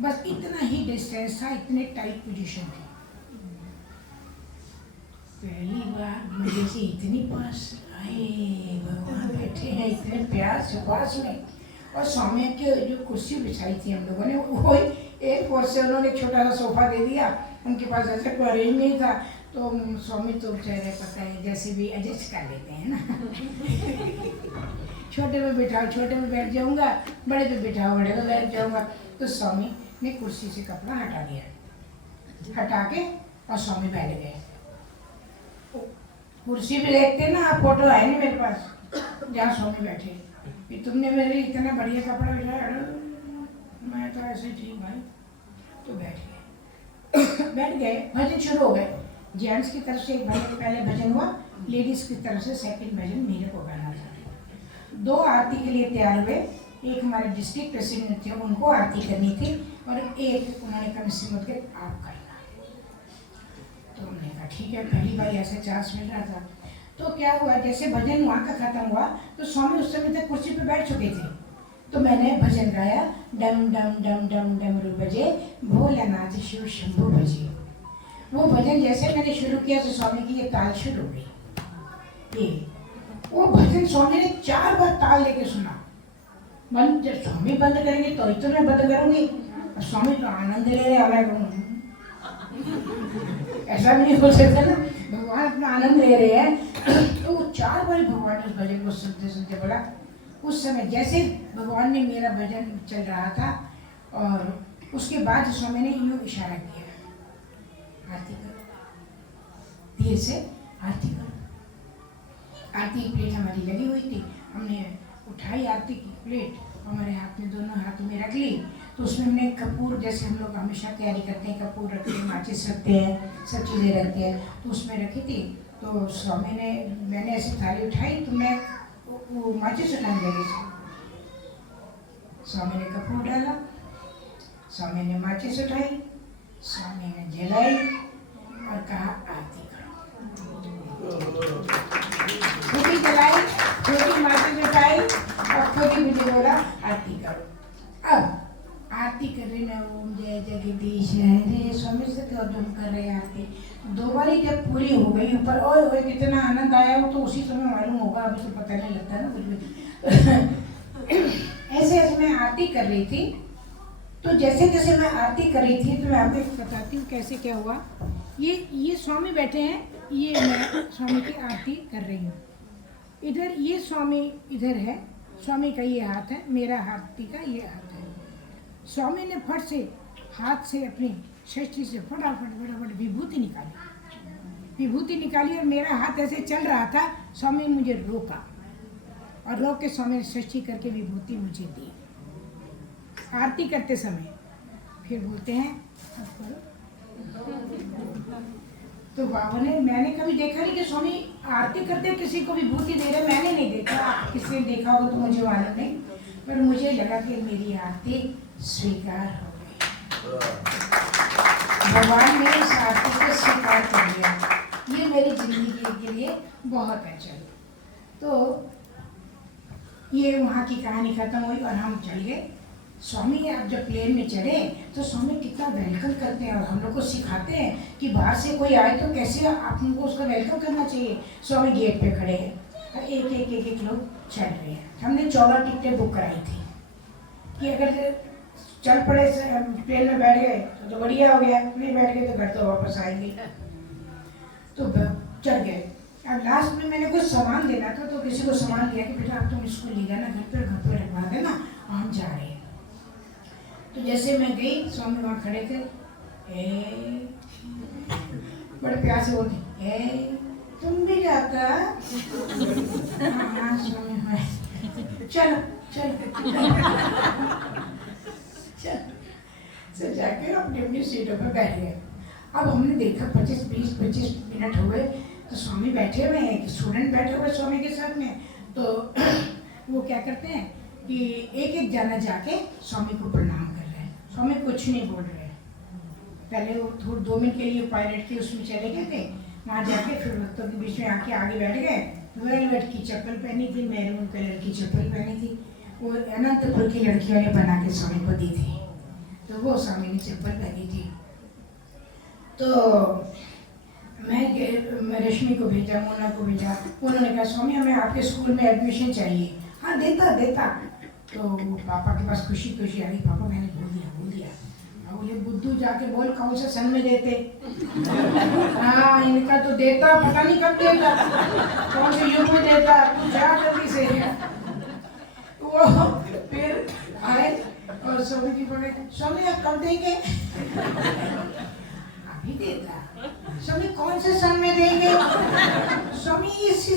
बस इतना ही डिस्टेंस था, इतने टाइट पोजीशन थी। पहली बार मुझे से इतनी पास आए, भगवान बैठे हैं इतने प्यार से पास में, और स्वामी के जो कुर्सी बिछाई थी हम लोगों ने, वो एयरपोर्ट से उन्होंने छोटा सा सोफा दे दिया, उनके पास ऐसा कोई अरेंज नहीं था, तो स्वामी तो बेचारे पता है जैसे भी एडजस्ट कर लेते हैं ना। छोटे में बिठाओ, छोटे में बैठ जाऊंगा, बड़े पे बिठाओ, बड़े में बैठ जाऊंगा। तो स्वामी ने कुर्सी से कपड़ा हटा दिया, हटा के और स्वामी बैठ गए। कुर्सी भी देखते ना, फोटो है नहीं मेरे पास जहाँ स्वामी बैठे, कि तुमने मेरे इतना बढ़िया कपड़ा बिठाया, मैं तो ऐसे ठीक भाई, तो बैठ गए। बैठ गए, भजन शुरू हो गए। जेंट्स की तरफ से एक भजन पहले भजन हुआ, लेडीज की तरफ से सेकंड भजन मेरे को गाना था। 2 आरती के लिए तैयार हुए, एक हमारे डिस्ट्रिक्ट प्रेसिडेंट थे उनको आरती करनी थी, और एक उन्होंने कहा श्रीमद के आप करना। तो हमने कहा ठीक है, पहली बार ऐसा चांस मिल रहा था। तो क्या हुआ, जैसे भजन वहाँ का खत्म हुआ तो स्वामी उस समय तक कुर्सी पे बैठ चुके थे, तो मैंने भजन गाया, डम डम डम डम डमरू बजे, भोलानाथ शिव शंभु बजे। वो भजन जैसे मैंने शुरू किया तो स्वामी की ये ताल शुरू हो गई। ये वो भजन स्वामी ने 4 बार ताल लेके सुना। मन जब स्वामी बंद करेंगे तो ही तो मैं बंद करूंगी, और स्वामी तो आनंद ले रहे हैं, ऐसा भी नहीं हो सकता ना, भगवान अपना आनंद ले रहे हैं। तो वो 4 बार भगवान उस भजन को सुनते सुनते बोला, उस समय जैसे भगवान ने मेरा भजन चल रहा था और उसके बाद स्वामी ने यूँ इशारा किया, आरती करो, धीरे से आरती करो। आरती की प्लेट हमारी लगी हुई थी, हमने उठाई आरती की प्लेट, हमारे हाथ में, दोनों हाथों में रख ली। तो उसमें हमने कपूर, जैसे हम लोग हमेशा तैयारी करते हैं, कपूर रखते हैं, माचिस रखते हैं, सब चीज़ें रखते हैं, तो उसमें रखी थी। तो स्वामी ने, मैंने ऐसी थाली उठाई तो मैं वो माचिस उठाने लगी। स्वामी ने कपूर डाला, स्वामी ने माचिस उठाई, स्वामी ने जलाई और कहा आरती करो। छोटी जलाई, छोटी माचिस उठाई और छोटी मुझे बोला आरती करो। अब आरती कर रही मैं, ओम जय जगदीश हरे, स्वामी से तो हम कर रहे हैं आरती। दो बारी जब पूरी हो गई ऊपर, ओए कितना आनंद आया वो तो उसी समय मालूम होगा, अभी तो पता नहीं लगता ना कुछ भी। ऐसे ऐसे मैं आरती कर रही थी। तो जैसे जैसे मैं आरती कर रही थी तो मैं आपको बताती हूँ कैसे क्या हुआ। ये स्वामी बैठे हैं, ये मैं स्वामी की आरती कर रही हूँ। इधर ये स्वामी इधर है, स्वामी का ये हाथ है, मेरा आरती का ये हाथ है। स्वामी ने फट से हाथ से अपनी षष्ठी से फटाफट विभूति निकाली और मेरा हाथ ऐसे चल रहा था। स्वामी ने मुझे रोका और रोक के स्वामी ने षष्ठी करके विभूति मुझे दी आरती करते समय। फिर बोलते हैं अब करो। तो बाबा ने, मैंने कभी देखा नहीं कि स्वामी आरती करते किसी को विभूति दे रहे, मैंने नहीं देखा, किसी ने देखा हो तो मुझे मालूम नहीं, पर मुझे लगा कि मेरी आरती स्वीकार हो गई, भगवान ने इस आरती को स्वीकार कर लिया। ये मेरी जिंदगी के लिए बहुत अच्छा। तो ये वहाँ की कहानी खत्म हुई और हम चल गए। स्वामी अब जब प्लेन में चढ़े तो स्वामी कितना वेलकम करते हैं और हम लोग को सिखाते हैं कि बाहर से कोई आए तो कैसे आप उनको उसका वेलकम करना चाहिए। स्वामी गेट पे खड़े हैं और एक लोग चढ़ रहे हैं। हमने 14 टिकटें बुक कराई थी कि अगर चल पड़े प्लेन में बैठ गए तो बढ़िया हो गया, नहीं बैठ गए तो घर तो वापस आएंगे। तो चढ़ गए। अब लास्ट में मैंने कुछ सामान देना था तो किसी को सामान दिया कि बेटा आप तुम इसको ले जाना घर पे रखवा देना और हम जा रहे हैं। तो जैसे मैं गई, स्वामी वहाँ खड़े थे, बड़े प्यार से बोलते, तुम भी जाता? हाँ स्वामी, चलो चल जाके अपनी सीटों पर बैठ गए। अब हमने देखा 25 मिनट हो गए तो स्वामी बैठे हुए हैं, स्टूडेंट बैठे हुए स्वामी के साथ में। तो वो क्या करते हैं कि एक जाना जाके स्वामी को प्रणाम कर रहे हैं। स्वामी कुछ नहीं बोल रहे हैं। पहले वो थोड़े 2 मिनट के लिए पायलट के उसमें चले गए थे, वहाँ जाके फिर भक्तों के बीच में आके आगे बैठ गए। वेलवेट की चप्पल पहनी थी, मैरून कलर की चप्पल पहनी थी, वो अनंतपुर की लड़कियों ने बना के स्वामी को दी थी, तो वो स्वामी ने चप्पल पहनी थी। तो मैं रश्मि को भेजा, मोना को भेजा, उन्होंने कहा स्वामी हमें आपके स्कूल में एडमिशन चाहिए। हाँ देता। तो पापा के पास खुशी आ गई, पापा मैंने बोल दिया। अब बोले बुद्धू जाके बोल कौन से सन में देते। हाँ इनका तो देता, पता नहीं कब देता, कौन से युग में देता, जा जल्दी से। वो फिर आए और स्वामी जी बोले स्वामी आप कब देंगे? अभी देता। स्वामी कौन से सन में देंगे? स्वामी इसी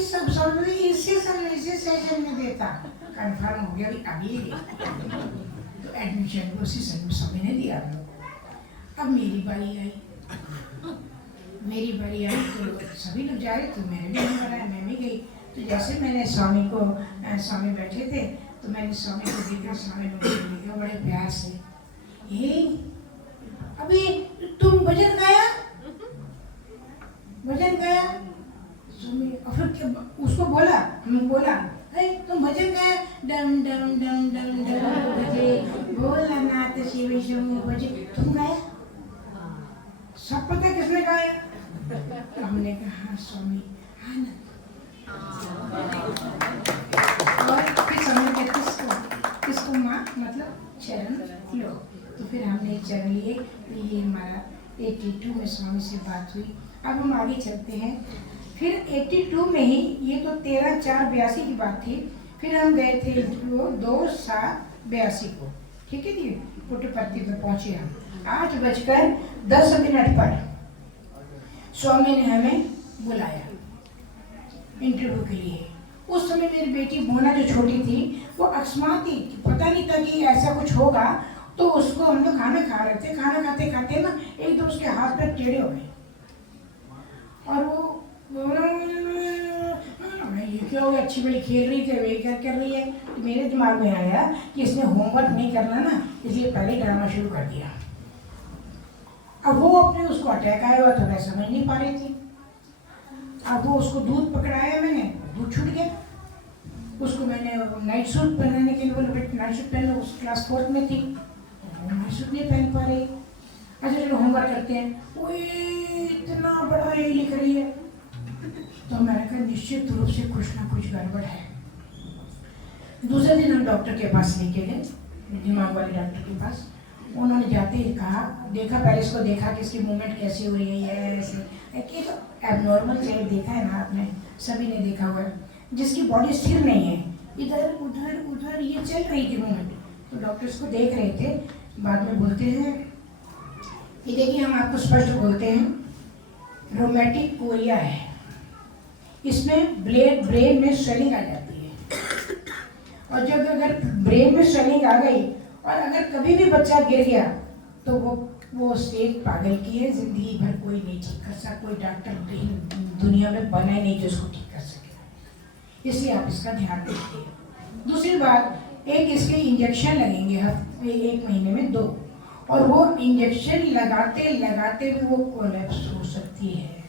सेशन में देता। कंफर्म हो गया अभी तो एडमिशन उसी सन में स्वामी ने दिया। अब मेरी बारी आई तो सभी लोग जा रहे, तो मैंने भी नंबर आया, मैं भी गई। तो जैसे मैंने स्वामी बैठे थे तो मैंने स्वामी को देखा, स्वामी ने देखा बड़े प्यार से, अभी तुम भजन गाया? स्वामी और फिर उसको बोला, तुम भजन गाया, डम डम डम डम डम बजे भोलानाथ शिव शंभु बजे, तुम गाया? सब पता किसने गाया? तो हमने कहा हाँ स्वामी आनंद। और फिर स्वामी कहते किसको माँ मतलब चरण लो। तो फिर हमने चरण लिए। ये हमारा 82 में स्वामी से बात हुई। अब हम आगे चलते हैं। फिर 82 में ही, ये तो 13/4/82 की बात थी, फिर हम गए थे वो 2/7/82 को, ठीक है जी, पुट्टपर्ती पे पहुंचे हम 8:10 पर। स्वामी ने हमें बुलाया इंटरव्यू के लिए। उस समय मेरी बेटी मोना जो छोटी थी वो अकस्मात ही, पता नहीं था कि ऐसा कुछ होगा, तो उसको हम लोग खाना खा रहे थे, खाना खाते खाते ना एकदम उसके हाथ पैर टेढ़े हो गए और वो ये क्या हो गया, अच्छी बड़ी खेल रही थी, वही क्या कर रही है। तो मेरे दिमाग में आया कि इसने होमवर्क नहीं करना ना, इसलिए पहले ड्रामा शुरू कर दिया। अब वो अपने उसको अटैक आया हुआ तो मैं समझ नहीं पा रही थी। अब वो उसको दूध पकड़ाया मैंने, दूध छूट गया। उसको मैंने नाइट सूट पहनाने के लिए बोला, बेटा नाइट सूट पहन लो, उस क्लास 4 में थी, नाइट सूट नहीं पहन पा रही। अच्छा चलो होमवर्क करते हैं, वो इतना बड़ा ये लिख रही है। तो मैंने कहा निश्चित रूप से कुछ ना कुछ गड़बड़ है। दूसरे दिन हम डॉक्टर के पास लेके गए, दिमाग वाले डॉक्टर के पास। उन्होंने जाते ही कहा, देखा पहले इसको देखा कि इसकी मूवमेंट कैसी हो रही है, ऐसे कि तो एबनॉर्मल चाइल्ड देखा है ना आपने, सभी ने देखा हुआ है, जिसकी बॉडी स्थिर नहीं है, इधर उधर उधर ये चल रही थी मूवमेंट। तो डॉक्टर इसको देख रहे थे, बाद में बोलते हैं कि देखिए हम आपको स्पष्ट बोलते हैं रोमैटिक कोरिया है, इसमें ब्रेन में स्वेलिंग आ जाती है, और जब अगर ब्रेन में स्वेलिंग आ गई और अगर कभी भी बच्चा गिर गया तो वो स्टेट पागल की है, जिंदगी भर कोई नहीं ठीक कर सकता, कोई डॉक्टर दुनिया में बना ही नहीं जो उसको ठीक कर सके, इसलिए आप इसका ध्यान रखिए। दूसरी बात, एक इसके इंजेक्शन लगेंगे हफ्ते 1 महीने में 2, और वो इंजेक्शन लगाते लगाते भी वो कोलैप्स हो सकती है,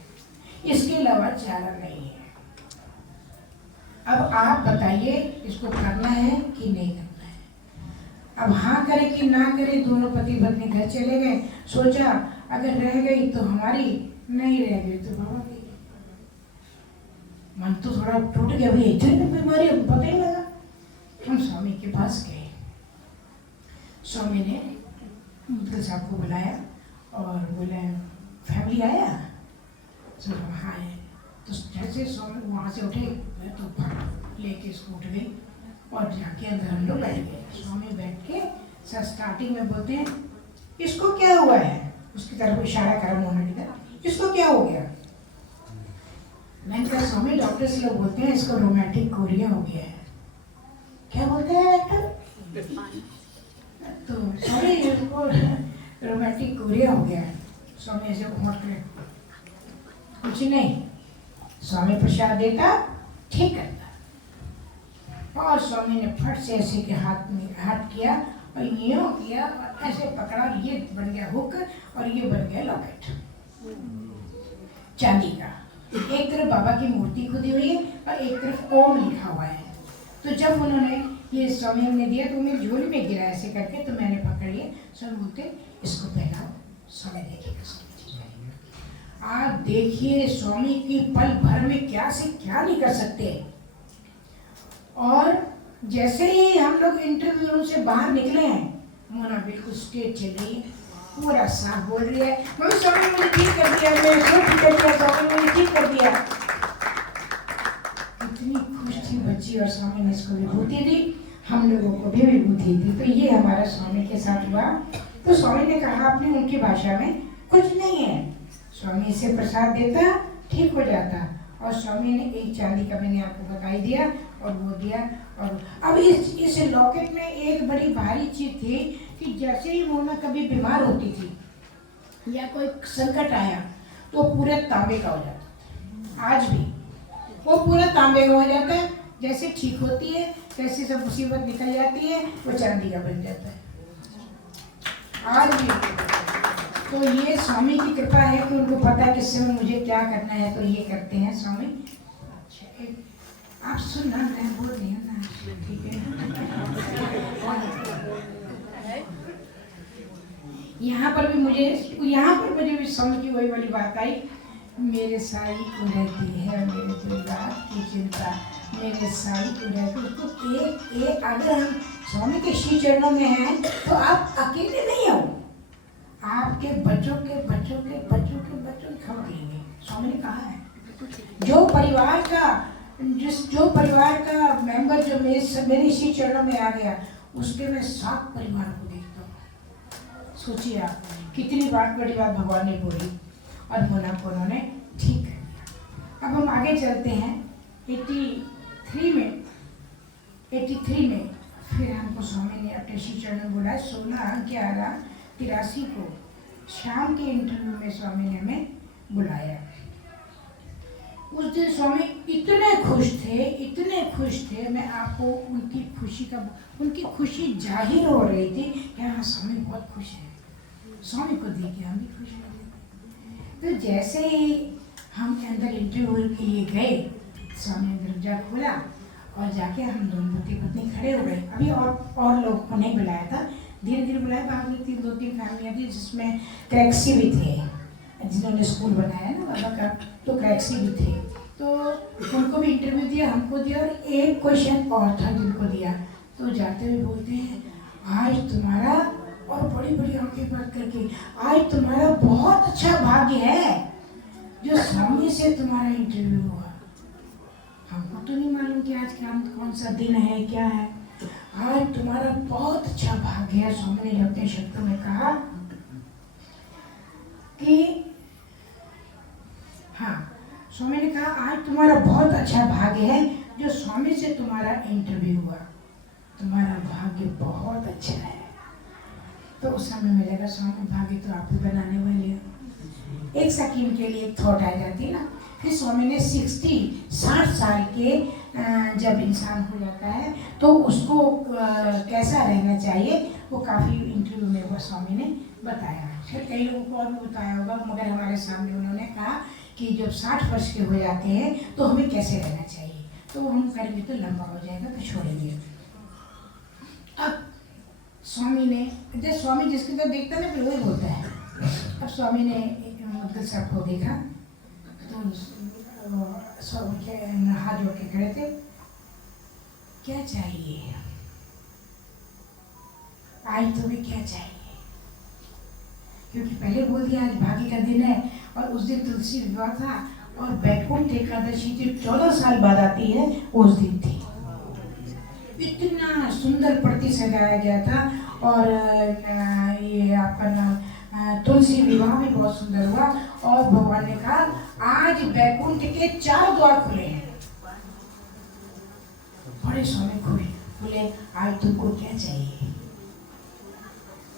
इसके अलावा चारा नहीं है। अब आप बताइए इसको करना है कि नहीं करना है। अब हाँ करे कि ना करे, दोनों पति पत्नी घर चले गए। सोचा अगर रह गई तो हमारी, नहीं रह गई तो बाबा की। मन तो थोड़ा टूट गया, भाई इतनी बीमारी पता ही लगा। हम स्वामी के पास गए, स्वामी ने मुद्गल साहब को बुलाया और बोले फैमिली आया, तो हाँ आए। तो जैसे स्वामी वहाँ से उठे, मैं तो फट लेके इसको उठ गई और जाके अंदर हम लोग बैठ गए। स्वामी बैठ के सर स्टार्टिंग में बोलते हैं इसको क्या हुआ है, उसकी तरफ इशारा करा मोना की तरफ, इसको क्या हो गया। मैंने कहा स्वामी डॉक्टर से लोग बोलते हैं इसको रोमैटिक कोरिया हो गया है। क्या बोलते हैं डॉक्टर? तो स्वामी इसको रोमैटिक कोरिया हो गया है। स्वामी ऐसे घोट कर कुछ नहीं, स्वामी प्रसाद देता ठीक करता। और स्वामी ने फट से ऐसे के हाथ किया और यूं किया और ऐसे पकड़ा, ये बन गया हुक और ये बन गया लॉकेट चांदी का। एक तरफ बाबा की मूर्ति खुदी हुई है और एक तरफ ओम लिखा हुआ है। तो जब उन्होंने ये स्वामी ने दिया तो मेरी झोली में गिरा ऐसे करके, तो मैंने पकड़ लिया। स्वामी बोलते इसको पहनाओ, स्वामी देखिएगा। आप देखिए स्वामी की पल भर में क्या से क्या नहीं कर सकते। और जैसे ही हम लोग इंटरव्यू से बाहर निकले हैं, मोना बिल्कुल स्ट्रेट चल रही है, पूरा साफ बोल रही है, मम्मी स्वामी मुझे ठीक कर दिया, मैं सब ठीक कर दिया, स्वामी मुझे ठीक कर दिया। इतनी खुश थी बच्ची और स्वामी ने इसको विभूति दी, हम लोगों को भी विभूति दी। तो ये हमारा स्वामी के साथ हुआ। तो स्वामी ने कहा अपने उनकी भाषा में कुछ नहीं है, स्वामी से प्रसाद देता ठीक हो जाता। और स्वामी ने एक चांदी का मैंने आपको बताई दिया और वो दिया। और अब इस लॉकेट में एक बड़ी भारी चीज थी कि जैसे ही मोना कभी बीमार होती थी या कोई संकट आया तो पूरे तांबे का हो जाता था। आज भी वो पूरा तांबे का हो जाता है, जैसे ठीक होती है जैसे सब मुसीबत निकल जाती है वो चांदी का बन जाता है आज भी। तो ये स्वामी की कृपा है कि उनको पता है किस समय मुझे क्या करना है, तो ये करते हैं स्वामी। अच्छा आप सुनना, मैं बोल रही हूँ ना, ठीक है। यहाँ पर मुझे भी समझ की वही वाली बात आई, मेरे साई को रहती है मेरे दिल रात की चिंता, मेरे साई को रहती है। तो एक अगर हम स्वामी के श्री चरणों में हैं तो आप अकेले नहीं हो, आपके बच्चों के बच्चों के बच्चों के बच्चों खबर लेंगे। स्वामी ने कहा है जो परिवार का जो परिवार का मेंबर जो मेरे श्री चरणों में आ गया, उसके मैं 7 परिवार को देखता हूँ। सोचिए आप कितनी बड़ी बात भगवान ने बोली और मुन्ना को उन्होंने ठीक कर दिया। अब हम आगे चलते हैं 83 में फिर हमको स्वामी ने अपने श्री चरण में बोला 16/11/83 को शाम के इंटरव्यू में स्वामी ने हमें बुलाया। उस दिन स्वामी इतने खुश थे, मैं आपको उनकी खुशी जाहिर हो रही थी कि हाँ स्वामी बहुत खुश है। स्वामी को देख के हम भी खुश हो गए। तो जैसे ही हम अंदर इंटरव्यू के लिए गए, स्वामी ने दरवाजा खोला और जाके हम दोनों पति पत्नी खड़े हो गए। अभी और लोगों को नहीं बुलाया था, धीरे धीरे बुलाया। बाहर की 2-3 फैमिलियाँ थी जिसमें क्रैक्सी भी थे, जिन्होंने स्कूल बनाया ना बाबा का, तो क्रैक्सी भी थे। तो उनको भी इंटरव्यू दिया, हमको दिया, और एक क्वेश्चन और था जिनको दिया। तो जाते हुए बोलते हैं आज तुम्हारा, और बड़ी बड़ी आंखें बंद करके, आज तुम्हारा बहुत अच्छा भाग्य है जो स्वामी से तुम्हारा इंटरव्यू हुआ। हमको तो नहीं मालूम कि आज कौन सा दिन है, क्या है। आज तुम्हारा बहुत अच्छा भाग्य है। स्वामी ने अपने शब्दों में कहा कि हाँ, स्वामी ने कहा आज तुम्हारा बहुत अच्छा भाग्य है जो स्वामी से तुम्हारा इंटरव्यू हुआ। तुम्हारा भाग्य बहुत अच्छा है। तो उस समय में लगा स्वामी भाग्य तो आप ही बनाने वाले हो। एक सेकंड के लिए एक थॉट आ जाती है ना। फिर स्वामी ने 60 साल के जब इंसान हो जाता है तो उसको कैसा रहना चाहिए, वो काफ़ी इंटरव्यू में वो स्वामी ने बताया। शायद कई लोगों को और भी बताया होगा, मगर हमारे सामने उन्होंने कहा कि जब 60 वर्ष के हो जाते हैं तो हमें कैसे रहना चाहिए। तो हम करेंगे तो लंबा हो जाएगा, तो छोड़ेंगे। अब स्वामी ने, जब स्वामी जिसकी तरफ देखता है ना फिर वही बोलता है। अब स्वामी ने मुद्गल साहब को देखा तो स्वामी के हाथ जोड़ के खड़े थे। क्या चाहिए आज तुम्हें, क्या चाहिए? क्योंकि पहले बोल दिया आज भाग्य का दिन है, और उस दिन तुलसी विवाह था, और बैकुंठ एकादशी जो 14 साल बाद आती है उस दिन थी। इतना सुंदर प्रति सजाया गया था, और ये आपका नाम तुलसी विवाह भी बहुत सुंदर हुआ। और भगवान ने कहा आज बैकुंठ के 4 द्वार खुले हैं। बड़े स्वामी खुले, बोले आज तुमको क्या चाहिए?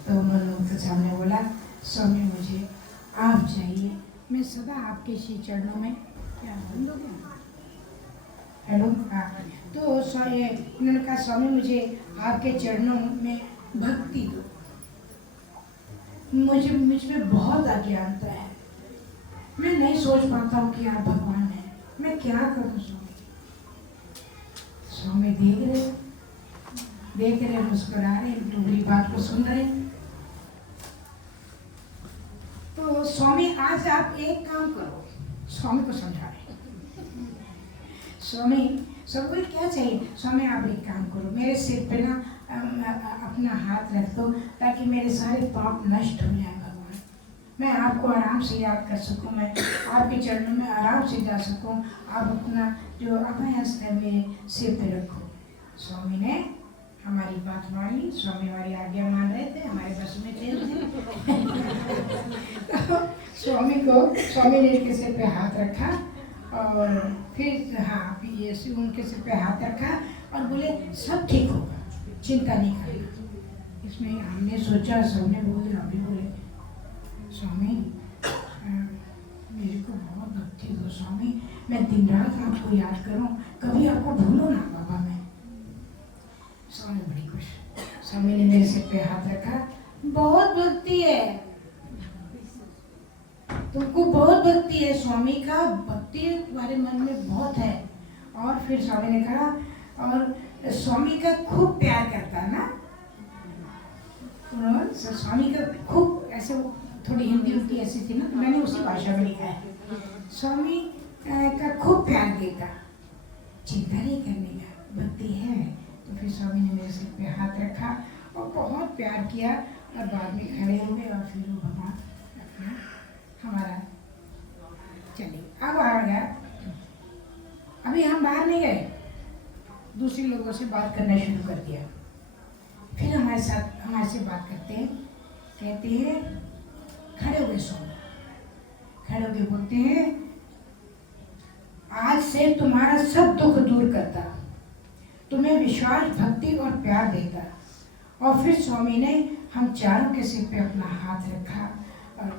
तो मनोहर सामने बोला स्वामी मुझे आप चाहिए, मैं सदा आपके श्री चरणों में, क्या हेलो हाँ। तो उन्होंने कहा स्वामी मुझे आपके चरणों में भक्ति दो, मुझ में बहुत अज्ञानता है, मैं नहीं सोच पाता हूँ कि आप भगवान हैं, मैं क्या करूँ स्वामी? स्वामी देख रहे मुस्कुरा रहे, मेरी बात को सुन रहे। तो स्वामी आज आप एक काम करो, स्वामी को समझा रहे। स्वामी बोले क्या चाहिए? स्वामी आप एक काम करो, मेरे सिर पे ना अपना हाथ रख दो ताकि मेरे सारे पाप नष्ट हो जाए भगवान, मैं आपको आराम से याद कर सकूं, मैं आपके चरणों में आराम से जा सकूं, आप अपना जो अभय हस्त है मेरे सिर पे रखो। स्वामी ने हमारी बात मान ली, स्वामी हमारी आज्ञा मान रहे थे, हमारे बस में थे। तो स्वामी ने इनके सिर पे हाथ रखा, और फिर हाँ ये उनके सिर पे हाथ रखा और बोले सब ठीक होगा, चिंता नहीं करना। इसमें हमने सोचा, सबने बोले, हम भी बोले स्वामी मेरे को बहुत भक्ति दो स्वामी, मैं दिन रात आपको याद करूं, कभी आपको भूलो ना बाबा। मैं स्वामी बड़ी खुश। स्वामी ने मेरे सिर पे हाथ रखा, बहुत भक्ति है तुमको, बहुत भक्ति है, स्वामी का भक्ति तुम्हारे मन में बहुत है। और फिर स्वामी ने कहा और स्वामी का खूब प्यार करता है ना, स्वामी का खूब, ऐसे थोड़ी हिंदी उनकी ऐसी थी ना, तो मैंने उसी भाषा में लिखा है, स्वामी का खूब प्यार देता, चिंता नहीं करने का, भक्ति है। तो फिर स्वामी ने मेरे सिर पे हाथ रखा और बहुत प्यार किया, और बाद में खड़े हुए, और फिर वो भगवान अपना हमारा चले। अब आ गया, अभी हम बाहर नहीं लोगों से बात करना शुरू कर दिया। फिर हमारे से बात करते हैं, कहते हैं खड़े हो गए स्वामी, खड़े हो गए बोलते हैं आज से तुम्हारा सब दुख दूर करता, तुम्हें विश्वास, भक्ति और प्यार देता। और फिर स्वामी ने हम चारों के सिर पे अपना हाथ रखा और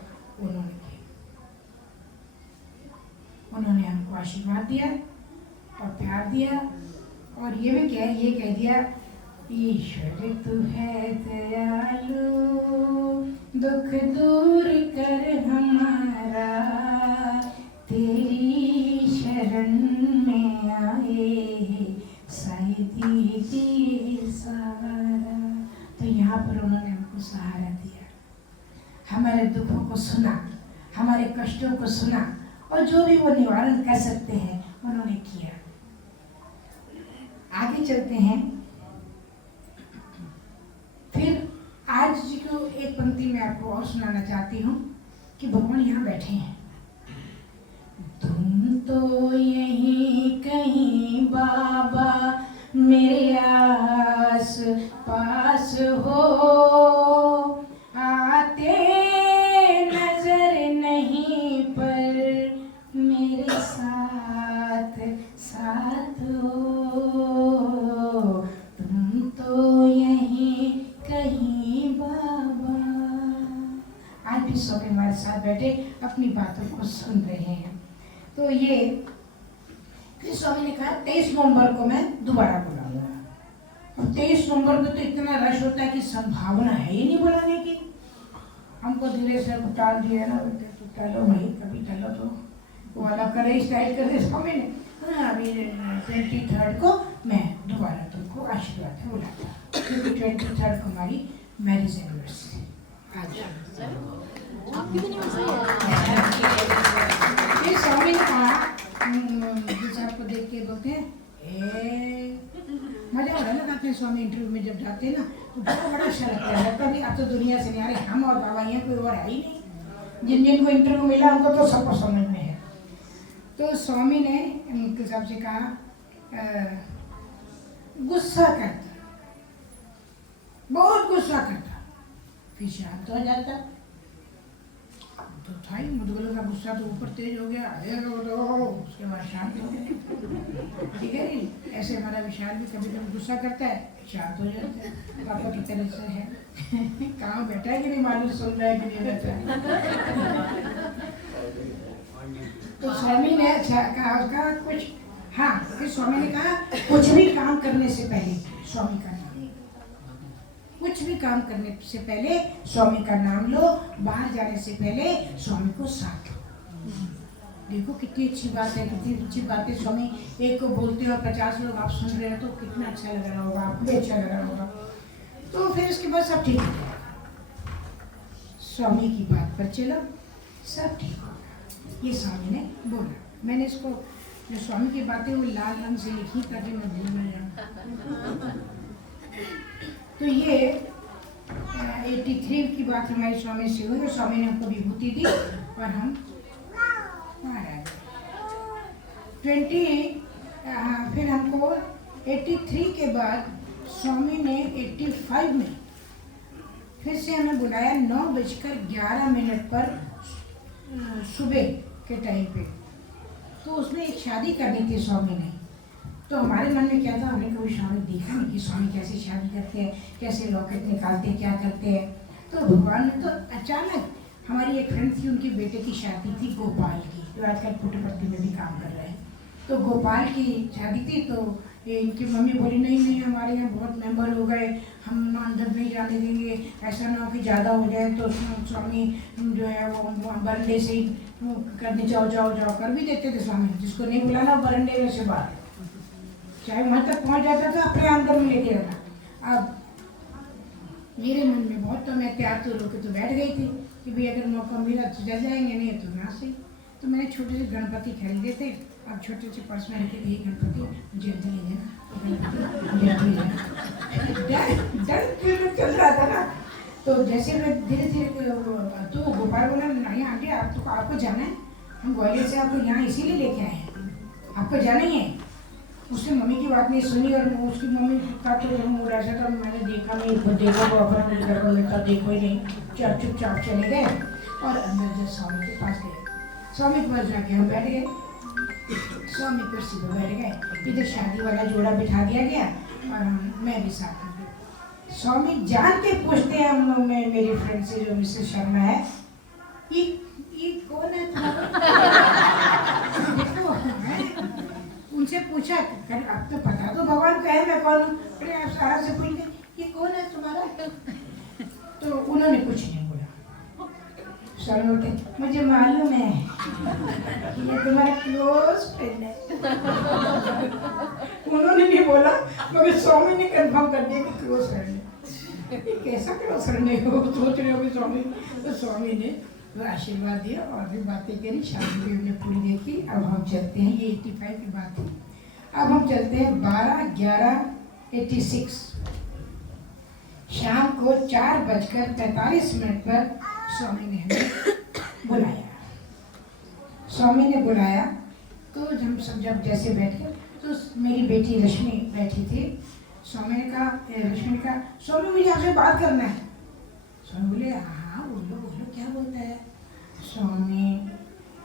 उन्होंने हमको आशीर्वाद दिया और प्यार दिया और ये कह दिया ईश्वर तू है दयालु, दुख दूर कर हमारा, तेरी शरण में आए साई दीजिए सहारा। तो यहाँ पर उन्होंने हमको सहारा दिया, हमारे दुखों को सुना, हमारे कष्टों को सुना और जो भी वो निवारण कर सकते हैं उन्होंने किया। आगे चलते हैं। फिर आज जी को एक पंक्ति में आपको और सुनाना चाहती हूँ कि भगवान यहाँ बैठे हैं। तुम तो यहीं कहीं बाबा मेरे आस पास हो, आते नजर नहीं पर मेरे साथ साथ हो, तुम तो यहीं कहीं बाबा। आज भी स्वामी हमारे साथ बैठे अपनी बातों को सुन रहे हैं। तो ये फिर स्वामी ने कहा 23 नवंबर को मैं दोबारा बुलाऊंगा। और 23 नवंबर को तो इतना रश होता है कि संभावना है ही नहीं बुलाने की। हमको धीरे से टाल दिया ना, तो टालो भाई, कभी टालो तो वो वाला करे, स्टाइल कर दे स्वामी ने। अभी 23 को मैं दोबारा तुमको आशीर्वाद में बुलाता, क्योंकि 23 को हमारी मैरिज एनिवर्सरी आज। फिर स्वामी ने कहा, साहब को देख के बोलते हैं मजा हो रहा है ना अपने स्वामी इंटरव्यू में जब जाते हैं ना, तो बड़ा अच्छा लगता है। कभी अब तो दुनिया से नहीं आ रहे, हम और बाबा यहाँ कोई और है ही नहीं। जिन जिन को इंटरव्यू मिला उनको तो सबको समझ में है। तो स्वामी ने उनके साहब से कहा गुस्सा करता, बहुत गुस्सा करता, फिर शांत हो जाता। तो था ही मुदगलों का गुस्सा तो ऊपर तेज हो गया, उसके बाद शांत हो गया। ठीक है नहीं, ऐसे हमारा विशाल भी कभी कभी गुस्सा करता है, शांत हो जाता है। पापा की तरह से है, कहाँ बैठा है कि नहीं मालूम, सुन रहा है कि नहीं बैठा है। तो स्वामी ने अच्छा कहा कुछ, हाँ फिर स्वामी ने कहा कुछ भी काम करने से पहले स्वामी का नाम, कुछ भी काम करने से पहले स्वामी का नाम लो, बाहर जाने से पहले स्वामी को साथ लो। देखो कितनी अच्छी बात है, कितनी अच्छी बातें स्वामी एक को बोलते हो और 50 लोग आप सुन रहे हो, तो कितना अच्छा लग रहा होगा, आपको भी अच्छा लग रहा होगा। तो फिर उसके बाद सब ठीक हो गया, स्वामी की बात पर चलो, सब ठीक हो गया। ये स्वामी ने बोला। मैंने इसको जो स्वामी की बातें वो लाल रंग से लिखी ताकि मैं भूल ना जाऊँ। तो ये 83 की बात हमारी स्वामी से हुई और स्वामी ने हमको विभूति दी और हम बाहर आ गए। फिर हमको 83 के बाद स्वामी ने 85 में फिर से हमें बुलाया 9:11 पर सुबह के टाइम पे। तो उसमें एक शादी करनी थी स्वामी ने। तो हमारे मन में क्या था, हमने कभी स्वामी देखा नहीं कि स्वामी कैसे शादी करते हैं, कैसे लॉकेट निकालते हैं, क्या करते हैं। तो भगवान ने तो अचानक, हमारी एक फ्रेंड थी, उनके बेटे की शादी थी गोपाल की, जो आजकल पुट्टपर्ती में भी काम कर रहे हैं। तो गोपाल की शादी थी, तो इनकी मम्मी बोली नहीं हमारे यहाँ बहुत मेंबर हो गए, हम अंदर नहीं जाने देंगे, ऐसा ना हो कि ज़्यादा हो जाए। तो स्वामी जो है वो बरंडे से ही करने जाओ कर भी देते थे स्वामी, जिसको नहीं बुलाना बरंडे में से बाहर, चाहे वहाँ तक पहुँच जाता था, अपने अंदर में लेके रहना। अब मेरे मन में बहुत, तो मैं तैयार तो रोके तो बैठ गई थी कि भाई अगर मौका मिला तो चल जाएंगे, नहीं तो ना सही। तो मैंने छोटे से गणपति खरीदे थे, अब छोटे से पर्स में रखे थे, गणपति मुझे ले लेना, डर चल रहा था ना। तो जैसे मैं धीरे धीरे, तो गोपाल बोला नहीं आंटी आपको जाना है, हम ग्वालियर से आपको यहाँ इसीलिए लेके आए हैं, आपको जाना ही है। उसने मम्मी की बात नहीं सुनी और उसकी मम्मी का तो जब मूड ऐसा था मैंने देखा नहीं, तो देखा तो अपना मुझे घर पर लेता देखो ही नहीं, चुपचाप चले गए और अंदर जो स्वामी के पास गए। स्वामी के पास जाके हम बैठ गए, स्वामी कुर्सी पर बैठ गए, इधर शादी वाला जोड़ा बिठा दिया गया और मैं भी साथ में गई। स्वामी जान के पूछते हैं हम लोग में मेरी फ्रेंड से जो मिसेस शर्मा है, ये कौन है तुम्हारा? देखो उनसे पूछा अब तो पता तो भगवान का है मैं कौन हूँ, अरे आप सारा से पूछ गए ये कौन है तुम्हारा? तो उन्होंने कुछ नहीं बोला। स्वामी बोलते मुझे मालूम है ये तुम्हारा क्लोज फ्रेंड है। उन्होंने नहीं बोला मगर स्वामी ने कंफर्म कर दिया कि क्लोज फ्रेंड है। ये कैसा क्लोज फ्रेंड है वो सोच रहे हो स्वामी। तो स्वामी ने तो आशीर्वाद दिया और भी बातें करी, शादी भी हमने पूरी देखी। अब हम चलते हैं, ये 85 की बात है, अब हम चलते हैं 12/11/86 शाम को 4:45 पर स्वामी ने हमें बुलाया। स्वामी ने बुलाया तो हम सब जब जैसे बैठे तो मेरी बेटी रश्मि बैठी थी। स्वामी ने कहा, रश्मि ने कहा स्वामी मुझे आपसे बात करना है। स्वामी बोले हाँ बोलो बोलो क्या बोलता है? स्वामी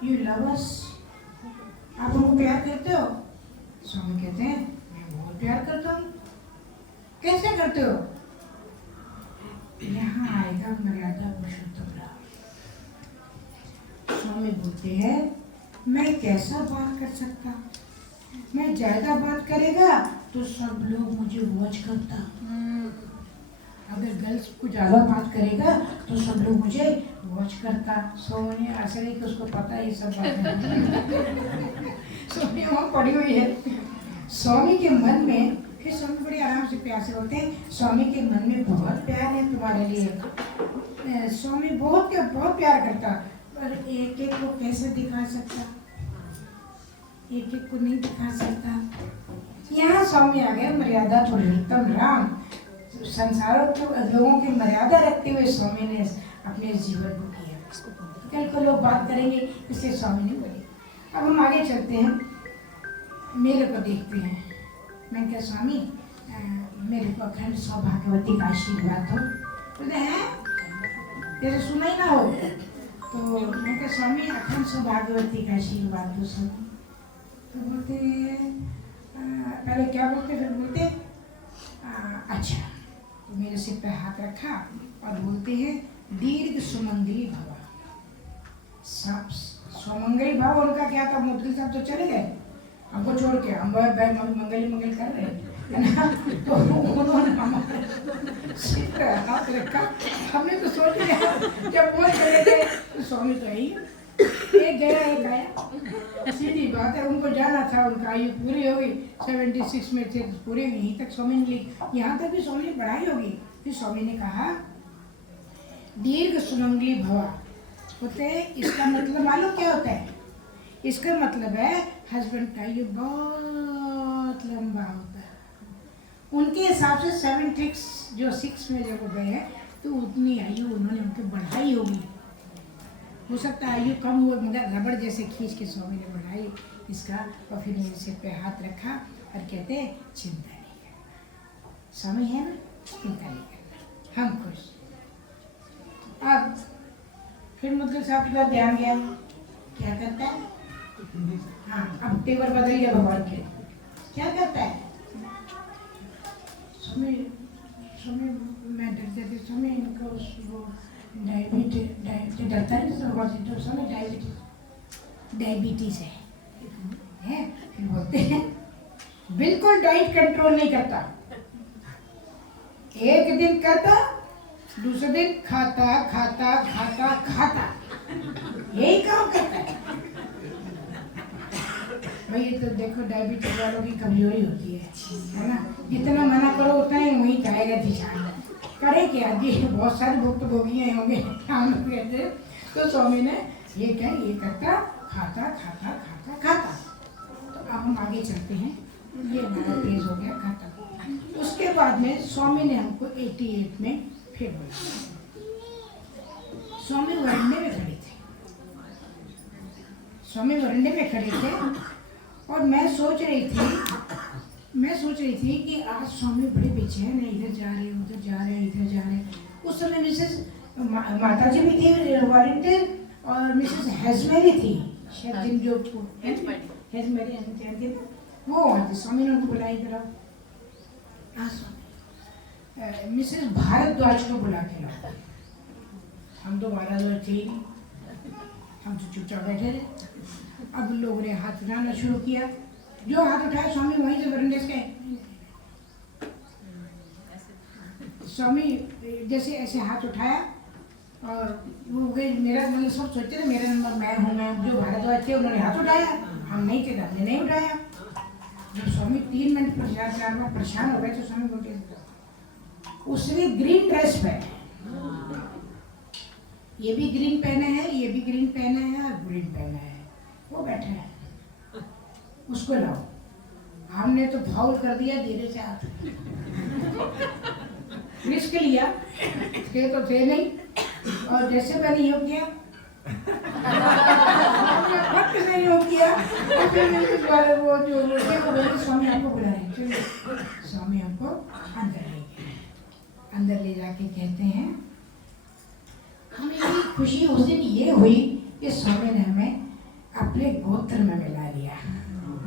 यू लव अस, आप हमको प्यार करते हो? स्वामी कहते हैं मैं बहुत प्यार करता हूँ। कैसे करते हो? यहाँ आएगा मर्यादा पुरुषोत्तम राम। स्वामी बोलते हैं मैं कैसा बात कर सकता, मैं ज्यादा बात करेगा तो सब लोग मुझे वॉच करता, अगर गर्ल्स को ज़्यादा बात करेगा तो सब लोग मुझे वॉच करता। सोने ऐसा नहीं कि उसको पता ये सब बातें सोनी वहाँ पड़ी हुई है। स्वामी के मन में, फिर स्वामी बड़े आराम से प्यार से बोलते हैं स्वामी के मन में बहुत प्यार है तुम्हारे लिए, स्वामी बहुत प्यार करता, पर एक एक को कैसे दिखा सकता, एक एक को नहीं दिखा सकता। यहाँ स्वामी आ गए मर्यादा पुरुषोत्तम राम, संसारों को लोगों की मर्यादा रखते हुए स्वामी ने अपने जीवन को किया। कल को लोग बात करेंगे इसलिए स्वामी ने बोले। अब हम आगे चलते हैं, मेरे को देखते हैं। मैं क्या स्वामी मेरे को अखंड सौभाग्यवती का आशीर्वाद हो। बोलते हैं तेरे सुना ही ना हो। तो मैं क्या स्वामी अखंड सौभाग्यवती का आशीर्वाद हो स्वामी। तो बोलते पहले क्या बोलते फिर बोलते अच्छा। तो मेरे सिर पे हाथ रखा और बोलते हैं दीर्घ सुमंगली भव। सब सुमंगली भाव उनका क्या था, मुद्दल साहब तो चले गए हमको छोड़ के, हम मंगल कर रहे है ना। तो उन्होंने हमारे सिर पे हाथ रखा, हमने तो सोच लिया जब वो चले गए तो स्वामी तो यही एक गया एक आया, सीधी बात है। उनको जाना था, उनका आयु पूरी हो गई, 76 में थे पूरे, यहीं तक स्वामी ने लिखी, यहाँ तक भी स्वामी ने पढ़ाई होगी। फिर स्वामी ने कहा दीर्घ सुमंगली भवा होते, इसका मतलब मालूम क्या होता है? इसका मतलब है हस्बैंड का आयु बहुत लंबा होता है। उनके हिसाब से 76 जो 6 में जब गए हैं तो उतनी आयु उन्होंने उनकी बढ़ाई होगी। हो सकता है आयु कम हो मगर रबड़ जैसे खींच के स्वामी ने बढ़ाई इसका। और फिर मेरे सिर पे हाथ रखा और कहते हैं चिंता नहीं करना, स्वामी है ना, चिंता नहीं करना, हम खुश। अब फिर मुद्दल साहब का ध्यान गया, क्या करता है? हाँ अब तेवर बदल गया भगवान के, क्या करता है? स्वामी मैं डर जाती, स्वामी इनको वो डायबिटीज डरता है तो समय डायबिटीज है। फिर बोलते हैं बिल्कुल डाइट कंट्रोल नहीं करता, एक दिन करता दूसरे दिन खाता खाता खाता खाता, यही काम करता है भाई। ये तो देखो डायबिटीज वालों की कमजोरी होती है ना, जितना मना करो उतना ही वही खाएगा दिशा करे क्या जी। बहुत सारे भुक्त भोगी होंगे हम लोग कहते हैं। तो स्वामी ने ये क्या ये करता खाता खाता खाता खाता। तो अब हम आगे चलते हैं, ये हमारा पेज हो गया खाता। उसके बाद में स्वामी ने हमको 88 में फिर बोला, स्वामी वरंडे में खड़े थे, स्वामी वरंडे में खड़े थे और मैं सोच रही थी मैं सोच रही थी कि आज स्वामी बड़े बेचैन है, इधर जा रहे हैं, उधर जा रहे हैं, इधर जा रहे हैं। उस समय मिसेस माता जी भी थी वॉलंटियर और मिसेस हेजमेरी थी शायद, दिन जो हेजमेरी वो वहाँ थी। स्वामी ने उनको बुलाया इधर आओ। हाँ स्वामी, मिसेस भारद्वाज को बुला के लाओ। हम तो भारद्वाज थे ही नहीं, हम तो चुपचाप बैठे रहे। अब लोगों ने हाथ उठाना शुरू किया, जो हाथ उठाया स्वामी वहीं से बरंडे से स्वामी जैसे ऐसे हाथ उठाया और वो गए। मेरा मतलब सब सोचते थे मेरा नंबर मैं जो भारद्वाज थे उन्होंने हाथ उठाया, हम नहीं थे, हमने नहीं उठाया। जब स्वामी 3 मिनट चार बार परेशान हो गए तो स्वामी बोलते उसने ग्रीन ड्रेस पहने, ये भी ग्रीन पहना है, ये भी ग्रीन पहना है और ग्रीन पहना है, वो बैठा है, उसको लाओ। हमने तो फाउल कर दिया, धीरे से हाथ रिस्क लिया, थे तो थे नहीं, और जैसे मैंने योग किया नहीं योग किया और फिर मेरे द्वारा वो जो बोले स्वामी आपको बुला रहे हैं। स्वामी हमको अंदर ले गए, अंदर ले जाके कहते हैं हमें ये खुशी उस दिन ये हुई कि स्वामी ने हमें अपने गोत्र में मिला लिया।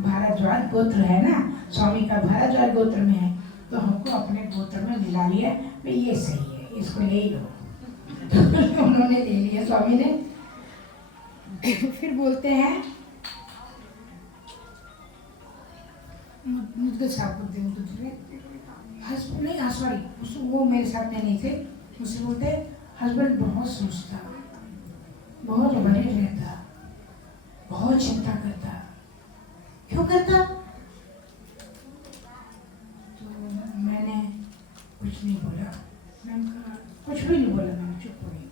भारद्वाज गोत्र है ना, स्वामी का भारद्वाज गोत्र में है, तो हमको अपने गोत्र में मिला लिया। भाई ये सही है, इसको ले ही लो। तो उन्होंने ले लिया स्वामी ने। फिर बोलते हैं मुझे साहब बोलते हैं दूसरे नहीं, सॉरी वो मेरे साथ में नहीं थे। मुझसे बोलते हस्बैंड बहुत सोचता, बहुत बड़े रहता, बहुत चिंता करता। क्यों करता? तो मैंने कुछ नहीं बोला, मैंने कहा कुछ भी नहीं बोला, मैंने चुप हो गई।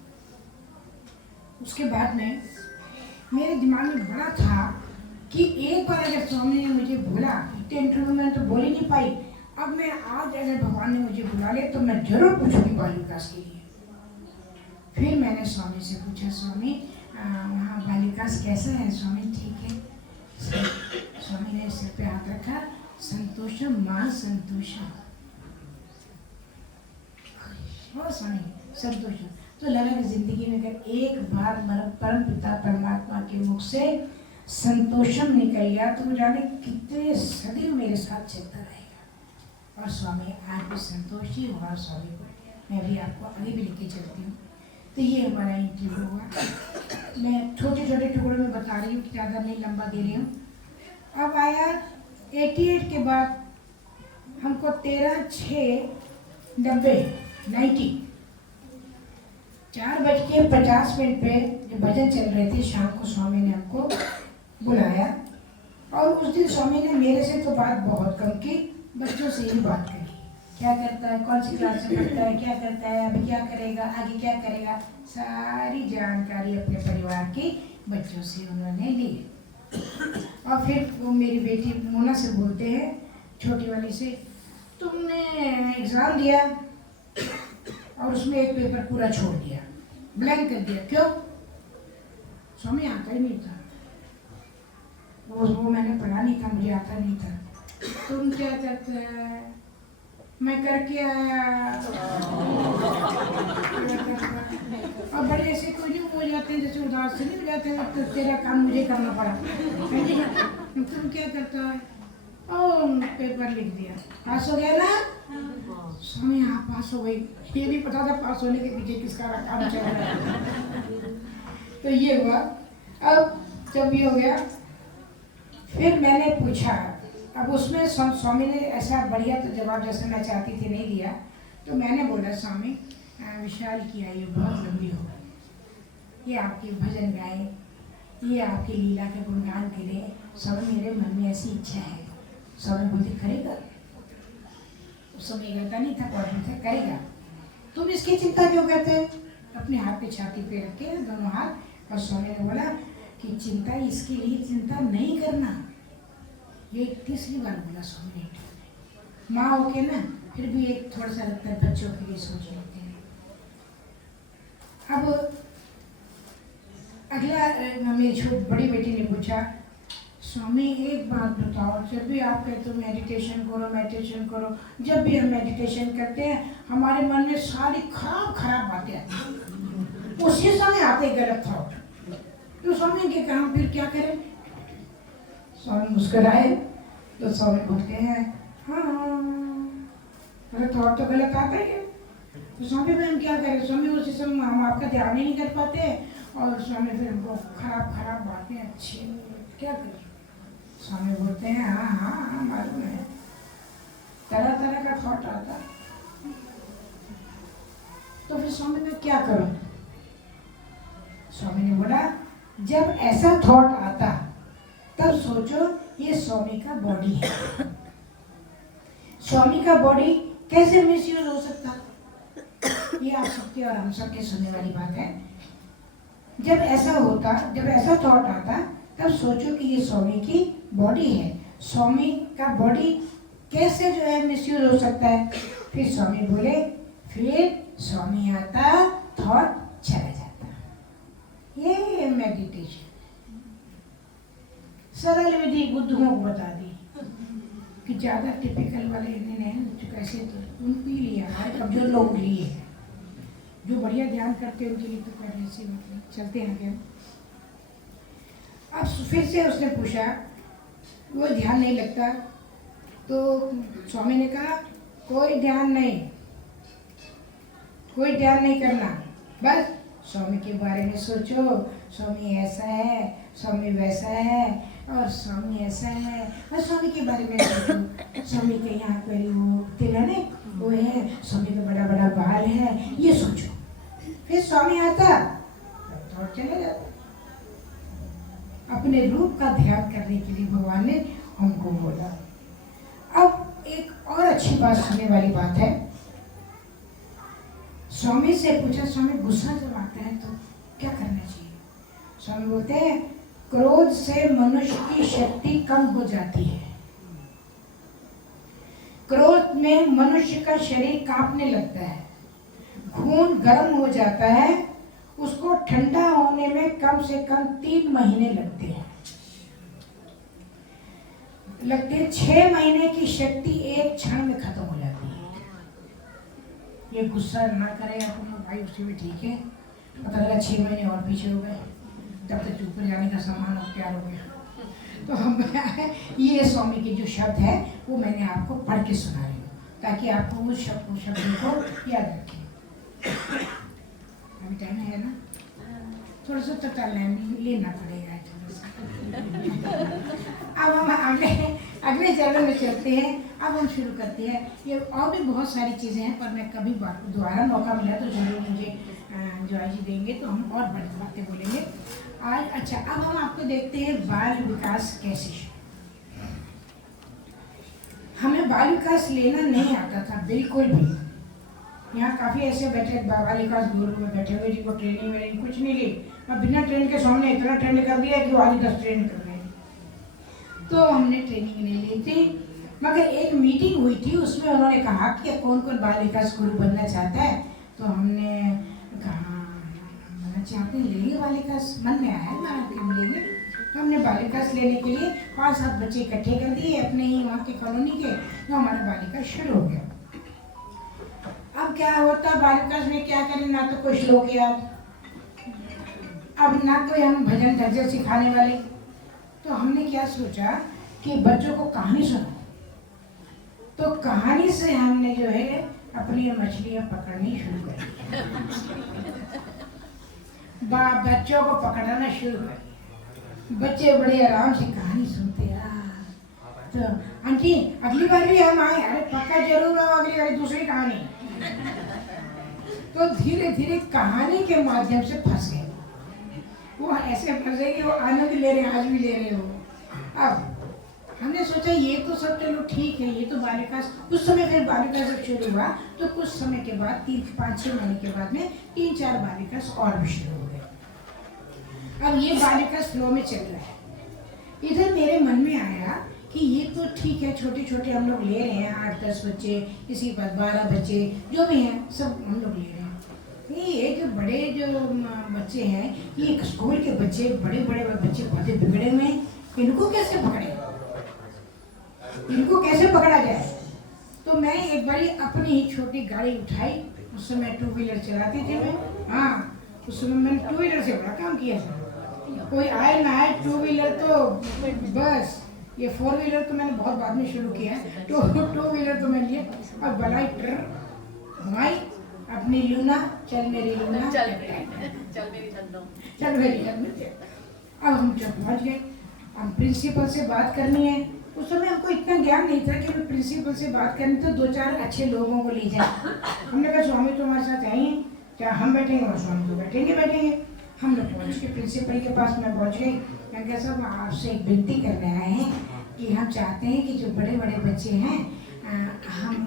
उसके बाद में मेरे दिमाग में बड़ा था कि एक बार अगर स्वामी ने मुझे बोला, इंटरव्यू में तो बोल ही नहीं पाई, अब मैं आज अगर भगवान ने मुझे बुला ले तो मैं जरूर पूछूंगी बाल विकास के लिए। फिर मैंने स्वामी से पूछा, स्वामी वहाँ बाल विकास कैसा है? स्वामी ठीक है। स्वामी ने सिर पे हाथ रखा, संतोषम माँ संतोषम। हाँ स्वामी संतोषम। तो लगा कि जिंदगी में अगर एक बार परम पिता परमात्मा के मुख से संतोषम निकल गया तो जाने कितने सदैव मेरे साथ चलता रहेगा। और स्वामी आज भी संतोषी हुआ स्वामी को, मैं भी आपको आगे भी लेके चलती हूँ। तो ये हमारा इंटरव्यू हुआ। मैं छोटे छोटे टुकड़ों में बता रही हूँ, ज़्यादा नहीं लंबा दे रही हूँ। अब आया 88 के बाद हमको 13/6/90 4:50 पे जो भजन चल रहे थे शाम को, स्वामी ने हमको बुलाया। और उस दिन स्वामी ने मेरे से तो बात बहुत कम की, बच्चों से ही बात करी। क्या करता है, कौन सी क्लास में पढ़ता है, क्या करता है, अभी क्या करेगा, आगे क्या करेगा, सारी जानकारी अपने परिवार की बच्चों से उन्होंने ली। और फिर वो मेरी बेटी मोना से बोलते हैं, छोटी वाली से, तुमने एग्ज़ाम दिया और उसमें एक पेपर पूरा छोड़ दिया, ब्लैंक कर दिया, क्यों? स्वामी आता ही नहीं था, वो मैंने पढ़ा नहीं था, मुझे आता नहीं था। तुम क्या करते हैं? मैं करके आया। और बड़े ऐसे कोई नहीं हो जाते हैं, जैसे उदास से नहीं हो जाते हैं, तो तेरा काम मुझे करना पड़ा। तुम क्या करता है? पेपर लिख दिया, पास हो गया ना? स्वामी हाँ पास हो गई। ये भी पता था पास होने के पीछे किसका काम चल रहा है। तो ये हुआ। अब जब ये हो गया फिर मैंने पूछा, अब उसमें स्वामी ने ऐसा बढ़िया तो जवाब जैसे मैं चाहती थी नहीं दिया। तो मैंने बोला, स्वामी विशाल की आयु बहुत लंबी हो गई, ये आपकी भजन गाए, ये आपकी लीला के गुणगान करे, स्वामी मेरे मन में ऐसी इच्छा है। स्वामी बोलते करेगा, उस समय करता नहीं था, पढ़ था, करेगा। तुम इसकी चिंता क्यों करते हैं? अपने हाथ पे छाती पे रखे दोनों हाथ। और स्वामी ने बोला कि चिंता इसके लिए चिंता नहीं करना। ये तीसरी बार बोला स्वामी ने। माँ होके ना फिर भी एक थोड़ा सा लगता है बच्चों के लिए सोच लेते हैं। अब अगला मेरी बड़ी बेटी ने पूछा, स्वामी एक बात बताओ, जब भी आप कहते हो मेडिटेशन करो मेडिटेशन करो, जब भी हम मेडिटेशन करते हैं हमारे मन में सारी खराब खराब बातें आती हैं, उसी समय आते गलत थॉट। तो स्वामी के काम फिर क्या करें? स्वामी मुस्कुराए तो स्वामी बोलते हैं हाँ अरे थॉट तो गलत आता ही है, तो स्वामी में हम क्या करें? स्वामी उसी समय हम आपका ध्यान ही नहीं कर पाते और स्वामी फिर हमको खराब खराब बातें अच्छी क्या करें? स्वामी बोलते हैं हाँ हाँ हाँ मालूम है, तरह तरह का थॉट आता है। तो फिर स्वामी मैं क्या करूं? स्वामी ने बोला जब ऐसा थॉट आता तब सोचो ये स्वामी का बॉडी है, स्वामी का बॉडी कैसे मिसयूज हो सकता? ये आप सबके और हम सबके सुनने वाली बात है। जब ऐसा होता, जब ऐसा थॉट आता तब सोचो कि ये स्वामी की बॉडी है, स्वामी का बॉडी कैसे जो है मिसयूज हो सकता है? फिर स्वामी बोले फिर स्वामी आता थॉट चला जाता। ये मेडिटेशन सरल विधि बुद्धुओं को बता दी कि ज़्यादा टिपिकल वाले इन्हें जो कैसे तो उनके लिए हमारे कमजोर लोग लिए हैं, जो बढ़िया ध्यान करते हैं उनके लिए तो कर ऐसी मतलब चलते हैं क्या। अब फिर से उसने पूछा, वो ध्यान नहीं लगता, तो स्वामी ने कहा कोई ध्यान नहीं, कोई ध्यान नहीं करना, बस स्वामी के बारे में सोचो, स्वामी ऐसा है, स्वामी वैसा है और स्वामी ऐसा है, और स्वामी के बारे में सोचो, स्वामी के यहाँ पर वो तिलने वो है, स्वामी का बड़ा बड़ा बाल है, ये सोचो। फिर स्वामी आता तो चले जाता। अपने रूप का ध्यान करने के लिए भगवान ने हमको बोला। अब एक और अच्छी बात सुनने वाली बात है, स्वामी से पूछा स्वामी गुस्सा जब आता है तो क्या करना चाहिए? स्वामी बोलते हैं क्रोध से मनुष्य की शक्ति कम हो जाती है, क्रोध में मनुष्य का शरीर कांपने लगता है, खून गर्म हो जाता है, उसको ठंडा होने में कम से कम 3 महीने लगते हैं। 6 महीने की शक्ति एक क्षण में खत्म हो जाती है। ये गुस्सा ना करें अपन भाई, उसी में ठीक है, पता लगा 6 महीने और पीछे हो गए, तब तक ऊपर जाने का सामान अब तैयार हो गया। तो हम ये स्वामी के जो शब्द है वो मैंने आपको पढ़ के सुना रही हूँ ताकि आपको उस शब्दों को याद रखें। अभी टाइम है ना, थोड़ा सा तो लेना पड़ेगा थोड़ा सा। अब हम अगले चरण में चलते हैं। अब हम शुरू करते हैं। ये और भी बहुत सारी चीज़ें हैं, पर मैं कभी दोबारा मौका मिला तो जरूर मुझे जॉय जी देंगे तो हम और बड़ी बातें बोलेंगे आज। अच्छा, अब हम आपको देखते हैं बाल विकास कैसे। हमें बाल विकास लेना नहीं आता था बिल्कुल भी। यहाँ काफ़ी ऐसे बैठे बाल विकास गुरु में बैठे हुए जिनको ट्रेनिंग वेनिंग कुछ नहीं ली, और बिना ट्रेन के सामने इतना ट्रेंड कर दिया कि बाल विकास ट्रेंड कर रहे हैं। तो हमने ट्रेनिंग नहीं ली थी, मगर एक मीटिंग हुई थी, उसमें उन्होंने कहा कि कौन कौन बाल विकास गुरु बनना चाहता है। तो हमने कहा बनना चाहते हैं, लेंगे बाल विकास, मन में आया ना कि हम लेंगे। तो हमने बाल विकास लेने के लिए 5-7 बच्चे इकट्ठे कर दिए अपने ही वहाँ के कॉलोनी के, तो हमारा बाल विकास शुरू हो गया। अब क्या होता बाल विकास में, क्या करें, ना तो कोई श्लोक याद, अब ना कोई हम भजन ढज्जल सिखाने वाले। तो हमने क्या सोचा कि बच्चों को कहानी सुनो। तो कहानी से हमने जो है अपनी मछलियाँ पकड़नी शुरू कर बच्चों को पकड़ना शुरू कर। बच्चे बड़े आराम से कहानी सुनते हैं। तो आंटी अगली बार भी हम आए, अरे पक्का जरूर आओ, अगली बार दूसरी कहानी। तो धीरे धीरे कहानी के माध्यम से फंस गए। वो ऐसे फंसे कि वो आनंद ले रहे हैं, आज भी ले रहे हो। अब हमने सोचा ये तो सब चलो ठीक है, ये तो बाल विकास। उस समय फिर बाल विकास जब शुरू हुआ तो कुछ समय के बाद 3-5-6 महीने के बाद में 3-4 बाल विकास और भी शुरू हो गए। अब ये बाल विकास फ्लो में चल रहा है। इधर मेरे मन में आया कि ये तो ठीक है, छोटे छोटे हम लोग ले रहे हैं, 8-10 बच्चे, किसी के पास 12 बच्चे, जो भी हैं सब हम लोग ले रहे हैं। ये जो बड़े जो बच्चे हैं, ये स्कूल के बच्चे, बड़े बड़े बच्चे बहुत बिगड़े हुए हैं, इनको कैसे पकड़े, इनको कैसे पकड़ा जाए। तो मैं एक बारी अपनी ही छोटी गाड़ी उठाई, उस समय 2 व्हीलर चलाती थी मैं। हाँ, उस समय मैंने 2 व्हीलर से बड़ा काम किया था। कोई आए ना आए, 2 व्हीलर तो बस, ये 4 व्हीलर तो मैंने बहुत बाद में शुरू किया है। 2 व्हीलर तो मैं लिए और बलाई ट्र घुमाई अपनी लूना, चल मेरी लूना, चल मेरी चंदो, चल मेरी चंदो। अब हम जब पहुँच गए, हम प्रिंसिपल से बात करनी है। उस समय हमको इतना ज्ञान नहीं था कि मैं प्रिंसिपल से बात करनी, तो 2-4 अच्छे लोगों को ले जाए। हमने कहा स्वामी तो हमारे साथ आएंगे, क्या हम बैठेंगे और स्वामी तो बैठेंगे। हम लोग पहुँच के प्रिंसिपल के पास मैं पहुँच गई। मैं कहा साहब आपसे एक विनती करने आए हैं कि हम चाहते हैं कि जो बड़े बड़े बच्चे हैं, हम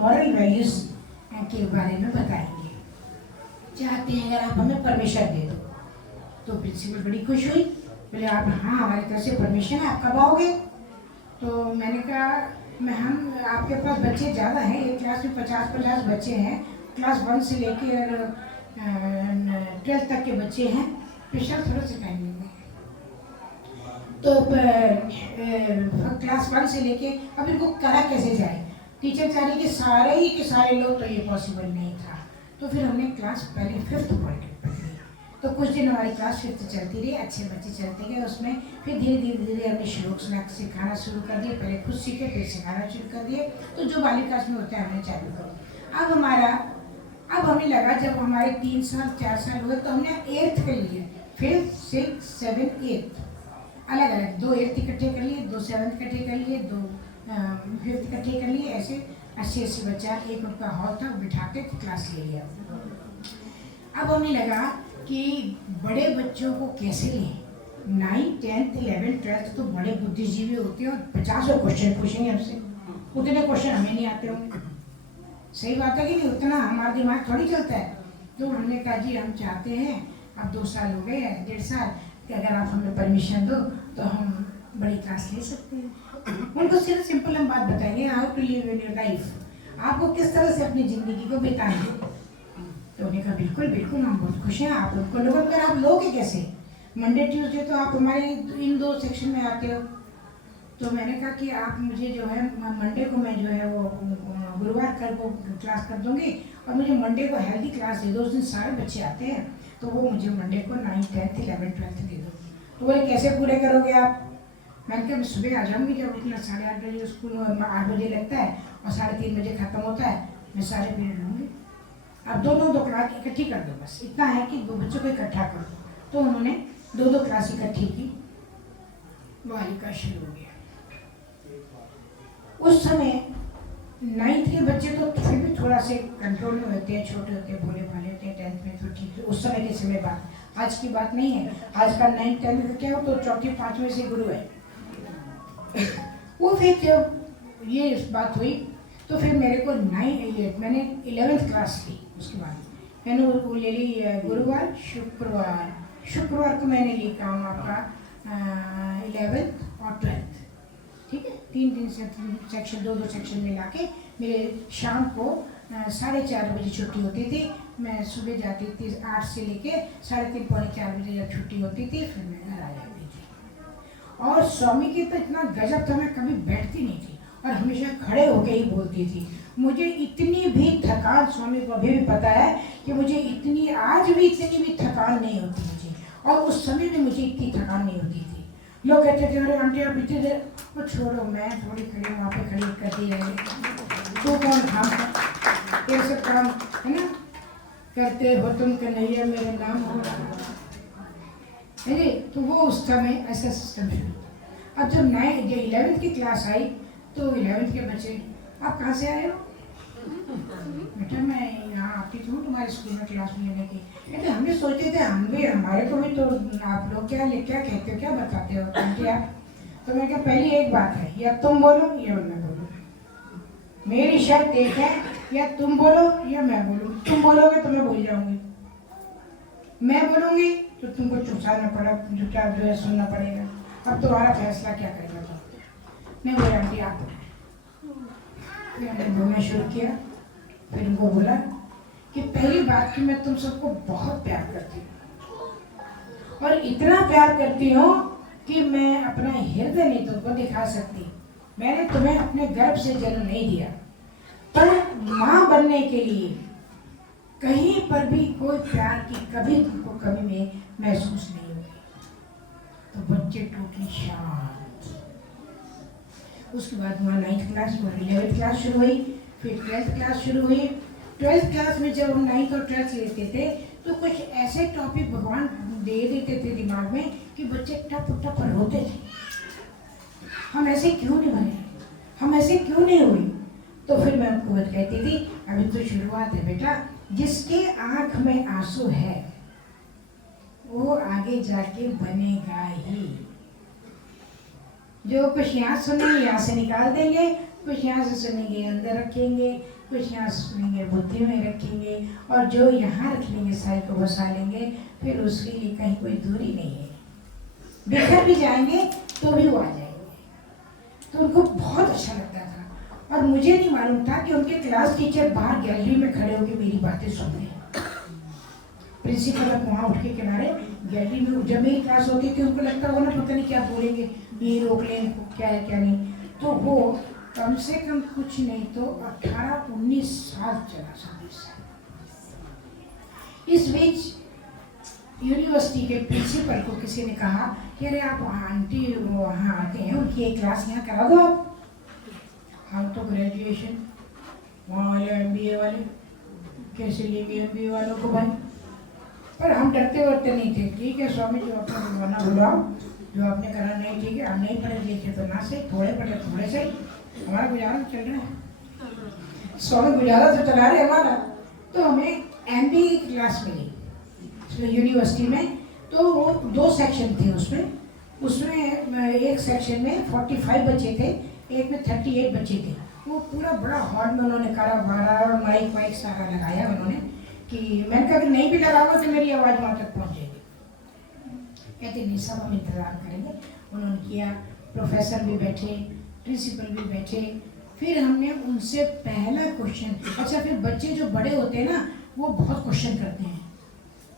मॉरल वैल्यूज़ के बारे में बताएंगे, चाहते हैं अगर आप हमें परमिशन दे दो। तो प्रिंसिपल बड़ी खुश हुई, बोले आप हाँ हमारी तरफ से परमिशन है, आप कब आओगे। तो मैंने कहा हम आपके पास बच्चे ज़्यादा हैं, एक क्लास में 50 बच्चे हैं, क्लास 1 से लेकर 12th तक के बच्चे हैं, पिछला थोड़ा सा टाइम लेंगे। तो क्लास 1 से लेके अब इनको करा कैसे जाए, टीचर चाह रही कि सारे के सारे लोग, तो ये पॉसिबल नहीं था। तो फिर हमने क्लास पहले 5th पढ़ ली। तो कुछ दिन हमारी क्लास 5th चलती रही, अच्छे बच्चे चलते गए उसमें। फिर धीरे हमने श्लोक सिखाना शुरू कर दिए, पहले खुद सीखे फिर सिखाना शुरू कर दिए। तो जो वाली क्लास में होता है हमने चालू कर दिया। अब हमें लगा जब हमारे 3 साल 4 साल हुए तो हमने 8th कर लिए, 5th 6th 7th 8th अलग अलग, 2 8th इकट्ठे कर लिए, 2 7th इकट्ठे कर लिए, 2 5th इकट्ठे कर लिए। ऐसे 80 बच्चा एक उनका हॉल था, बिठा के क्लास ले लिया। अब हमें लगा कि बड़े बच्चों को कैसे लें, 9th 10th 11th 12th तो बड़े बुद्धिजीवी होते हैं और 50 क्वेश्चन पूछेंगे हमसे, उतने क्वेश्चन हमें नहीं आते होंगे। सही बात है कि नहीं, उतना हमारा दिमाग थोड़ी चलता है। तो हमने कहा जी हम चाहते हैं, अब 2 साल हो गए, 1.5 साल, कि अगर आप हमें परमिशन दो तो हम बड़ी क्लास ले सकते हैं। उनको सिर्फ सिंपल हम बात बताएंगे, how to live in your life, आपको किस तरह से अपनी ज़िंदगी को बिताएंगे। तो उन्होंने कहा बिल्कुल हम बहुत खुश हैं, आप उनको लोगों पर आप लोगे कैसे, मंडे ट्यूसडे तो आप हमारे इन 2 सेक्शन में आते हो। तो मैंने कहा कि आप मुझे जो है मंडे को मैं जो है वो गुरुवार कल को क्लास कर दूंगी, और मुझे मंडे को हेल्दी क्लास दे दो, उस दिन सारे बच्चे आते हैं, तो वो मुझे मंडे को 9th 10th 11th 12th दे दो। तो बोले कैसे पूरे करोगे आप। मैंने कहा मैं सुबह आ जाऊँगी, जब इतना 8:30 बजे स्कूल 8 बजे लगता है और 3:30 बजे ख़त्म होता है, मैं सारे पीरियड लूँगी। अब 2 क्लास इकट्ठी कर दो, बस इतना है कि 2 बच्चों को इकट्ठा कर दो। तो उन्होंने 2 क्लास इकट्ठी की, वाली का शुरू हो गया। उस समय 9th के बच्चे तो फिर भी थोड़ा से कंट्रोल में होते हैं, छोटे होते हैं, भोले भाले होते हैं, 10th में तो ठीक, उस समय के समय बात, आज की बात नहीं है। आज का 9th 10th का क्या हो, तो 4th 5th से गुरु है। वो फिर जब ये बात हुई तो फिर मेरे को मैंने 11th क्लास ली। उसके बाद मैंने वो ले ली गुरुवार शुक्रवार को मैंने ली काम आपका 11th और 12th, ठीक है। 3 दिन से सेक्शन 2 सेक्शन में लाके मेरे शाम को 4:30 बजे छुट्टी होती थी। मैं सुबह जाती थी 8 से लेके 3:30 पौने 4 बजे जब छुट्टी होती थी, फिर मैं घर आ जाती थी। और स्वामी की तो इतना गजब था, मैं कभी बैठती नहीं थी और हमेशा खड़े होके ही बोलती थी। मुझे इतनी भी थकान, स्वामी को अभी भी पता है कि मुझे इतनी, आज भी इतनी भी थकान नहीं होती मुझे, और उस समय में मुझे इतनी थकान नहीं होती थी। लोग कहते थे अरे आंटी आप इतनी देर, वो छोड़ो, मैं थोड़ी खड़ी वहाँ पे खड़ी करती रहेगी, तो कौन काम ये सब काम है ना, करते हो तुम कन्हैया मेरा नाम हो है। तो वो उस समय ऐसा सिस्टम शुरू था। अब जब 11th की क्लास आई तो 11th के बच्चे, आप कहाँ से आए हो बेटा, मैं यहाँ आती थी तुम्हारे स्कूल में क्लास में लेने की। कहते हमने सोचे थे हम भी, हमारे को भी तो आप लोग क्या कहते हो, क्या बताते हो आंटी आप। तो मैं कहा पहली एक बात है, या तुम बोलो या मैं बोलूँ, मेरी शर्त एक है, या तुम बोलो या मैं बोलूँ। तुम बोलोगे तो मैं भूल जाऊँगी, मैं बोलूँगी तो तुमको चुपचाना पड़ा, चुपचाप जो है सुनना पड़ेगा। अब तुम्हारा फैसला क्या करेगा। तो नहीं बोला आंटी आप, मैंने बोलना शुरू किया। फिर उनको बोला कि पहली बात कि मैं तुम सबको बहुत प्यार करती हूँ, और इतना प्यार करती हूँ कि मैं अपना हृदय नहीं तुमको दिखा सकती। मैंने तुम्हें अपने गर्भ से जन्म नहीं दिया, पर माँ बनने के लिए कहीं पर भी कोई प्यार की कभी तुमको कभी में महसूस नहीं होगी। तो बच्चे टोटली शांत। उसके बाद वहाँ 9th क्लास और 11th क्लास शुरू हुई, फिर 12th क्लास शुरू हुई। 12th क्लास में जब हम 9th और 12th लेते थे तो कुछ ऐसे टॉपिक भगवान दे देते थे दिमाग में कि बच्चे टप टप रोते थे। हम ऐसे क्यों नहीं बने, हम ऐसे क्यों नहीं हुए? तो फिर मैं उनको कहती थी, अभी तो शुरुआत है बेटा, जिसके आंख में आंसू है वो आगे जाके बनेगा ही। जो कुछ यहाँ सुनेंगे यहाँ से निकाल देंगे, कुछ यहाँ से सुनेंगे अंदर रखेंगे, कुछ यहाँ से सुनेंगे बुद्धि में रखेंगे, और जो यहाँ रख लेंगे साई को बसा लेंगे, फिर उसके लिए कहीं कोई दूरी नहीं है। बिखर भी जाएंगे तो भी वो आ जाएंगे। तो उनको बहुत अच्छा लगता था। और मुझे नहीं मालूम था कि उनके क्लास टीचर बाहर गैलरी में खड़े होकर मेरी बातें सुन रहे हैं। प्रिंसिपल अब वहाँ उठ के किनारे गैलरी में जब मेरी क्लास होती थी उनको लगता होगा ना पता नहीं क्या बोलेंगे, ये रोक लें इनको, क्या है क्या नहीं। तो वो कम से कम कुछ नहीं तो 18-19 साल चला सर्विस। इस बीच यूनिवर्सिटी के प्रिंसिपल को किसी ने कहा कि अरे आप आंटी वो वहाँ आते हैं, उनकी एक क्लास यहाँ करा दो आप। हम तो ग्रेजुएशन वहाँ वाले MBA वाले कैसे लेंगे MBA वालों को भाई, पर हम डरते वरते नहीं थे। ठीक है स्वामी जी अपना बुलाना बुलाओ, जो आपने करा नहीं ठीक है, हम नहीं पढ़े लिखे तो ना सही, थोड़े पढ़े थोड़े सही, हमारा गुजारा चल रहा है, स्वामी गुजारा तो चला रहे हमारा। तो हमें MBA की क्लास मिली यूनिवर्सिटी में। तो वो 2 सेक्शन थे उसमें एक सेक्शन में 45 बच्चे थे, एक में 38 बच्चे थे। वो पूरा बड़ा हॉल में उन्होंने करा भरा और माइक वाइक सारा लगाया उन्होंने, कि मैंने कहा कि नहीं भी लगाऊंगा तो मेरी आवाज़ वहाँ तक पहुँचेगी। कहते नहीं सब हम इंतज़ार करेंगे। उन्होंने किया, प्रोफेसर भी बैठे, प्रिंसिपल भी बैठे। फिर हमने उनसे पहला क्वेश्चन, अच्छा फिर बच्चे जो बड़े होते हैं ना वो बहुत क्वेश्चन करते हैं।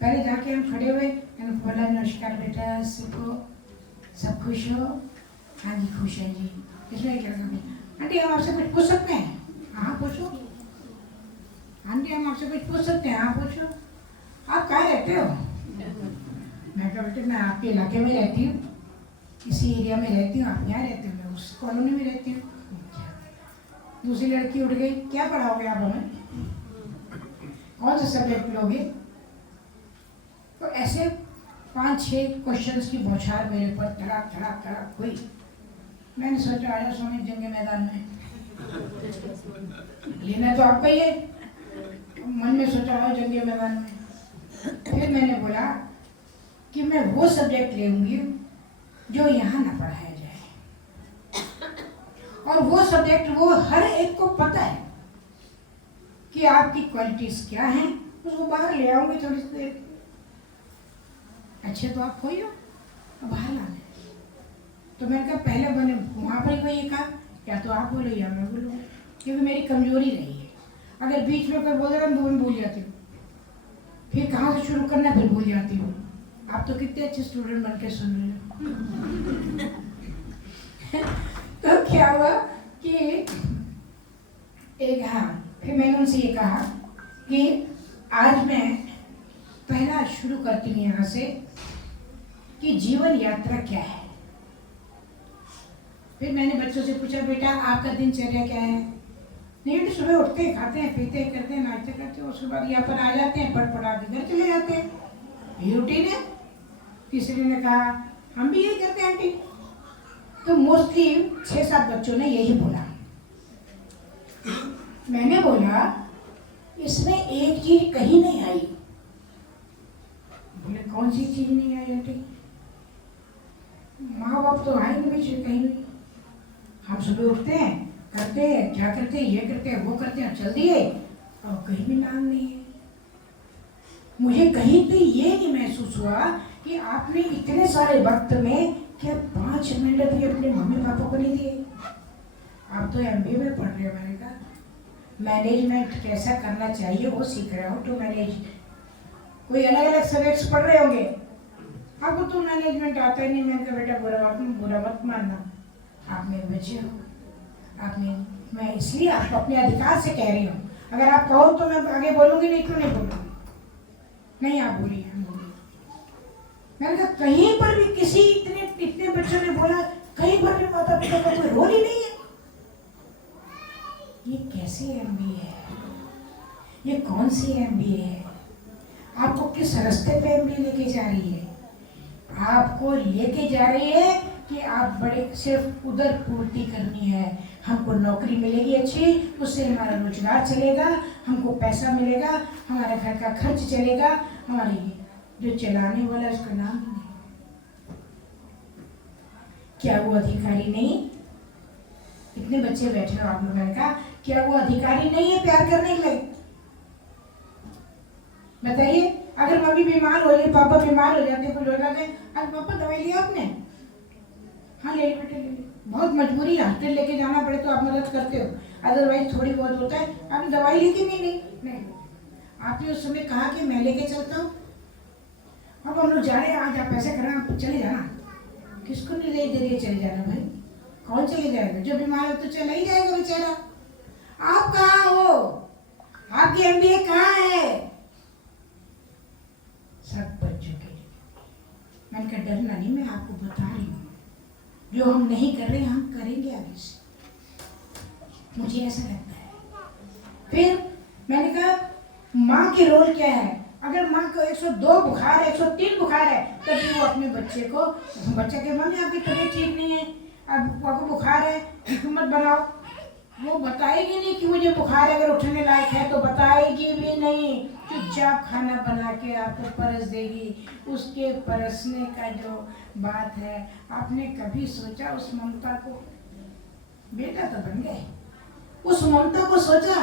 पहले जाके हम खड़े हुए, मैंने बोला नमस्कार बेटा, सब खुश हो? हाँ जी खुश है जी। इसमें क्या करना, आंटी हम आपसे कुछ पूछ सकते हैं? हाँ पूछो। आंटी हम आपसे कुछ पूछ सकते हैं? हाँ पूछो। आप कहाँ रहते हो? मैं कहा बेटे मैं आपके इलाके में रहती हूँ, इसी एरिया में रहती हूँ, आप यहाँ रहते हो, मैं उस कॉलोनी में रहती हूँ। दूसरी लड़की उठ गई, क्या पढ़ाओगे आप हमें, कौन सा सब्जेक्ट लोगे? तो ऐसे 5-6 क्वेश्चंस की बौछार मेरे पर धड़ाक धड़ाक धड़ाक हुई। मैंने सोचा आया स्वामी जंग मैदान में लेना तो आपका ही है, मन में सोचा आया जंग मैदान में। फिर मैंने बोला कि मैं वो सब्जेक्ट लेंगी जो यहाँ ना पढ़ाया जाए, और वो सब्जेक्ट वो हर एक को पता है कि आपकी क्वालिटीज क्या हैं, उसको बाहर ले आऊंगी थोड़ी सी देर। अच्छे तो आप हो ही हो, तो बाहर लाने। तो मैंने कहा पहले मैंने वहाँ पर ही वही कहा, या तो आप बोलो या मैं बोलूँ, क्योंकि मेरी कमजोरी रही है। अगर बीच में कोई बोल रहा है मैं भूल जाती हूँ, फिर कहाँ से शुरू करना फिर भूल जाती हूँ। आप तो कितने अच्छे स्टूडेंट बन के सुन रहे हो। तो क्या हुआ कि एक फिर मैंने उनसे ये कहा कि आज मैं पहला शुरू करती हूँ यहाँ से कि जीवन यात्रा क्या है। फिर मैंने बच्चों से पूछा बेटा आपका दिनचर्या क्या है? नहीं बेटे सुबह उठते हैं, खाते हैं, पीते हैं, करते हैं, नाश्ते करते हैं, उसके बाद यहाँ पर आ जाते हैं, पढ़ पढ़ा के घर चले जाते हैं, ये रूटीन है। तीसरे ने कहा हम भी यही करते हैं आंटी। तो मोस्टली 6-7 बच्चों ने यही बोला। मैंने बोला इसमें एक चीज कहीं नहीं आई। बोले कौन सी चीज नहीं आई आंटी? माँ बाप तो आए नहीं बीच कहीं नहीं। हम सुबह उठते हैं, करते हैं, क्या करते हैं, ये करते हैं, वो करते हैं, चल दिए, और कहीं भी नाम नहीं है। मुझे कहीं पे ये नहीं महसूस हुआ कि आपने इतने सारे वक्त में क्या 5 मिनट भी अपने मम्मी पापा को नहीं दिए। आप तो MBA में पढ़ रहे हो। मैंने कहा मैनेजमेंट कैसा करना चाहिए वो सीख रहे हो, टू मैनेज। कोई अलग अलग सब्जेक्ट्स पढ़ रहे होंगे, आपको तो मैनेजमेंट आता ही नहीं। मैंने कहा बेटा बुरा मत मानना, आप मेरे बच्चे हो, मैं इसलिए आपको अपने अधिकार से कह रही हूँ। अगर आप कहो तो मैं आगे बोलूँगी, नहीं तो नहीं बोलूँगी। नहीं आप बोलिए, हम बोलिए। मैंने कहा कहीं पर भी किसी इतने बच्चों ने बोला, कहीं पर भी माता पिता का कोई रोल ही नहीं है। ये कैसी एमबीए है? ये कौन सी एमबीए है? आपको किस रास्ते पे एमबीए लेके जा रही है? आपको लेके जा रही है कि आप बड़े सिर्फ उधर पूर्ति करनी है। हमको नौकरी मिलेगी अच्छी, उससे हमारा रोजगार चलेगा, हमको पैसा मिलेगा, हमारे घर का खर्च चलेगा, हमारी जो चलाने वाला उसका नाम ही नहीं। क्या वो अधिकारी नहीं? इतने बच्चे बैठे हो आप लोगों ने कहा, क्या वो अधिकारी नहीं है प्यार करने के लिए? बताइए, अगर मम्मी बीमार हो जाए, पापा बीमार हो जाते, कुछ हो जाते, आज पापा दवाई लिया आपने? हाँ ले बेटे ले ली। बहुत मजबूरी है, हॉस्पिटल लेके जाना पड़े तो आप मदद करते हो, अदरवाइज थोड़ी बहुत होता है। आपने दवाई ली थी? नहीं। आपने उस समय कहा कि मैं लेके चलता हूँ। अब हम लोग जा रहे हैं, आज आप ऐसे करना, आप चले जाना। किसको नहीं दे रही है चले जाना भाई? कौन चले जाएगा? जो बीमार हो तो चला ही जाएगा बेचारा। आप कहाँ हो? आपकी एमबीए कहाँ है? सब बच्चों के लिए। मैंने कहा डरना नहीं, मैं आपको बता रही हूँ, जो हम नहीं कर रहे हम करेंगे आगे से, मुझे ऐसा लगता है। फिर मैंने कहा माँ की रोल क्या है? अगर माँ को 102 बुखार है, 103 बुखार है, तभी वो अपने बच्चे को, बच्चा के मम्मी आपकी तबीयत ठीक नहीं है, अब आपको बुखार है, हिम्मत बनाओ। वो बताएगी नहीं कि मुझे बुखार है, अगर उठने लायक है तो बताएगी भी नहीं। चुपचाप खाना बना के आपको परस देगी। उसके परसने का जो बात है, आपने कभी सोचा उस ममता को? बेटा तो बन गए, उस ममता को सोचा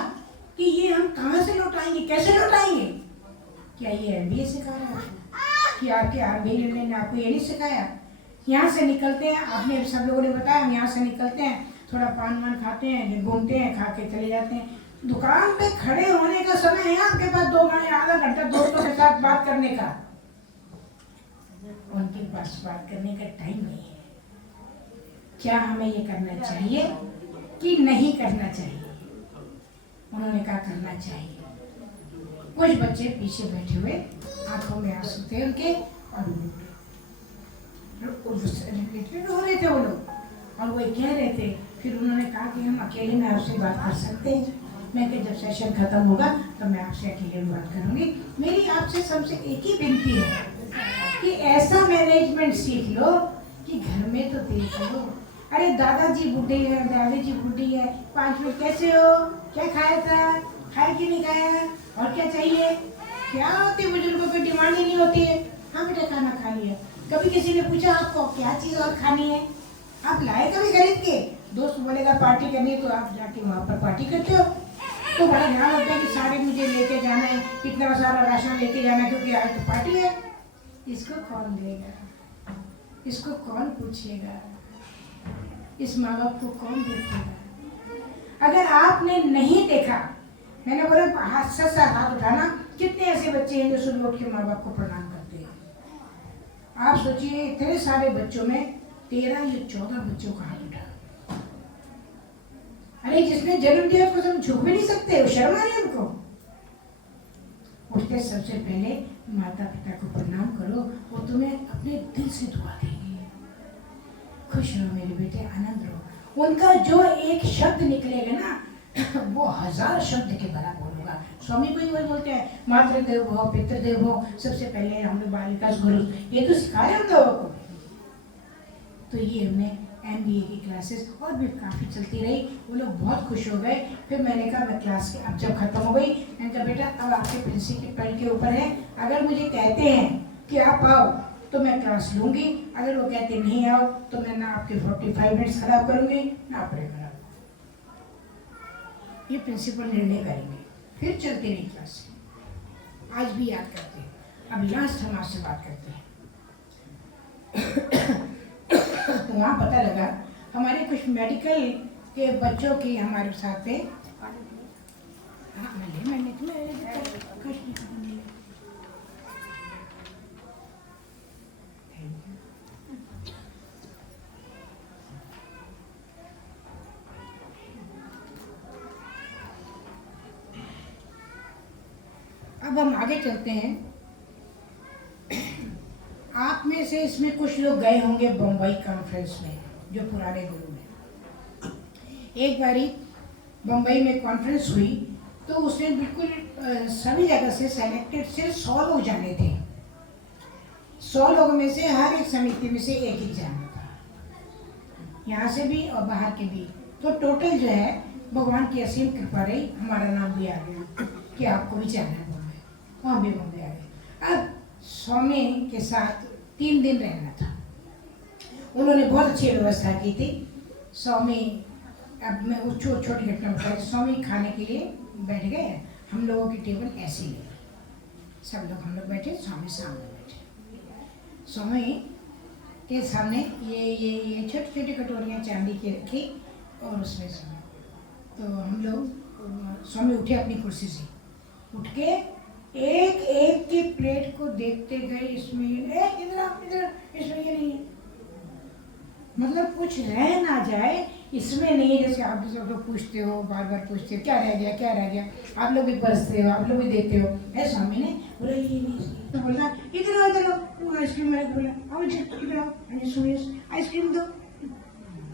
कि ये हम कहाँ से लौटाएंगे, कैसे लौटाएंगे? क्या ये एमबीए सिखा रहा है कि आपके आरबीआई ने आपको ये नहीं सिखाया? यहाँ से निकलते हैं, आपने सब लोगों ने बताया, हम यहाँ से निकलते हैं, थोड़ा पान वान खाते हैं, घूमते हैं, खा के चले जाते हैं। दुकान पे खड़े होने का समय है आपके पास 2 घंटे, आधा घंटा दोस्तों के साथ बात करने का, उनके पास बात करने का टाइम नहीं है। क्या हमें ये करना चाहिए कि नहीं करना चाहिए? उन्होंने कहा करना चाहिए। कुछ बच्चे पीछे बैठे हुए, आंखों में आंसू थे उनके, और रो रहे थे वो लोग, और वो कह रहे थे। फिर उन्होंने कहा कि हम अकेले में आपसे बात कर सकते हैं। मैं कि जब सेशन खत्म होगा तो मैं आपसे अकेले में बात करूंगी। मेरी आपसे सबसे एक ही विनती है कि ऐसा मैनेजमेंट सीख लो कि घर में तो देख लो। अरे दादाजी बूढ़े हैं, दादी जी बूढ़ी है, 5 मिनट कैसे हो, क्या खाया था, खाया कि नहीं खाया, और क्या चाहिए? क्या होती है बुजुर्गों की डिमांड ही नहीं होती है। हाँ बेटा खाना खा लिया। कभी किसी ने पूछा आपको क्या चीज़ और खानी है? आप लाए कभी खरीद के? दोस्त बोलेगा पार्टी करनी है तो आप जाके वहाँ पर पार्टी करते हो। तो बड़ा ध्यान होता है कि सारे मुझे लेके जाना है, इतना सारा राशन लेके जाना है, क्योंकि आज तो पार्टी है। इसको कौन देगा? इसको कौन पूछेगा? इस माँ बाप को कौन देखेगा? अगर आपने नहीं देखा, मैंने बोला हाथ से हाथ उठाना, कितने ऐसे बच्चे हैं जो सुबह उठ के माँ बाप को प्रणाम करते हैं? आप सोचिए इतने सारे बच्चों में 13 या 14 बच्चों का हाथ उठा। अरे जिसने जन्म दिया उसको हम झुक भी नहीं सकते, वो शर्म आ रही है उनको। उठते सबसे पहले माता पिता को प्रणाम करो, वो तुम्हें अपने दिल से दुआ देंगे। खुश रहो मेरे बेटे, आनंद रहो। उनका जो एक शब्द निकलेगा ना, वो 1000 शब्द के बराबर होगा। स्वामी को ही वही बोलते हैं, मातृदेव भव पितृदेव भव, सबसे पहले हम लोग बालिका गुरु, ये तो सिखा रहे हम लोगों को। तो ये हमने एमबीए की क्लासेस और भी काफ़ी चलती रही, वो लोग बहुत खुश हो गए। फिर मैंने कहा मैं क्लास के अब जब खत्म हो गई, मैंने कहा बेटा अब आपके प्रिंसिपल के ऊपर है, अगर मुझे कहते हैं कि आप आओ तो मैं क्लास लूँगी, अगर वो कहते नहीं आओ तो मैं ना आपके 45 मिनट्स खराब करूँगी ना पढ़े खराब। ये प्रिंसिपल निर्णय करेंगे। फिर चलते रही क्लास, आज भी याद करते हैं। अब लास्ट हम आपसे बात करते हैं। तो वहाँ पता लगा हमारे कुछ मेडिकल के बच्चों की हमारे साथ थे। अब हम आगे चलते हैं। आप में से इसमें कुछ लोग गए होंगे बम्बई कॉन्फ्रेंस में, जो पुराने गुरु में। एक बारी बम्बई में कॉन्फ्रेंस हुई तो उसने बिल्कुल सभी जगह से सेलेक्टेड सिर्फ 100 लोग जाने थे। 100 लोगों में से हर एक समिति में से एक ही जाना था, यहाँ से भी और बाहर के भी। तो टोटल जो है भगवान की असीम कृपा रही, हमारा नाम भी आ गया कि आपको भी जाना है बॉम्बे, वहाँ भी बॉम्बे आ गए। अब स्वामी के साथ 3 दिन रहना था। उन्होंने बहुत अच्छी व्यवस्था की थी। स्वामी, अब मैं वो छोटी घटना बताई। स्वामी खाने के लिए बैठ गए, हम लोगों की टेबल ऐसी लगी, सब लोग हम लोग बैठे, स्वामी सामने बैठे। स्वामी के सामने ये छोटी छोटी कटोरियाँ चांदी की रखी और उसमें स्वामी। तो हम लोग, स्वामी उठे अपनी कुर्सी से, उठ के एक एक की प्लेट को देखते गए, इसमें इधर इसमें ये नहीं है, मतलब कुछ रह ना जाए इसमें नहीं है। जैसे आप सब लोग पूछते हो, बार बार पूछते हो क्या रह गया क्या रह गया, आप लोग भी परसते हो, आप लोग भी देते हो। है स्वामी ने बोला ये नहीं, तो बोला इधर वो आइसक्रीम मेरे को बोला आओ इधर आओ, सुनिए आइसक्रीम दो।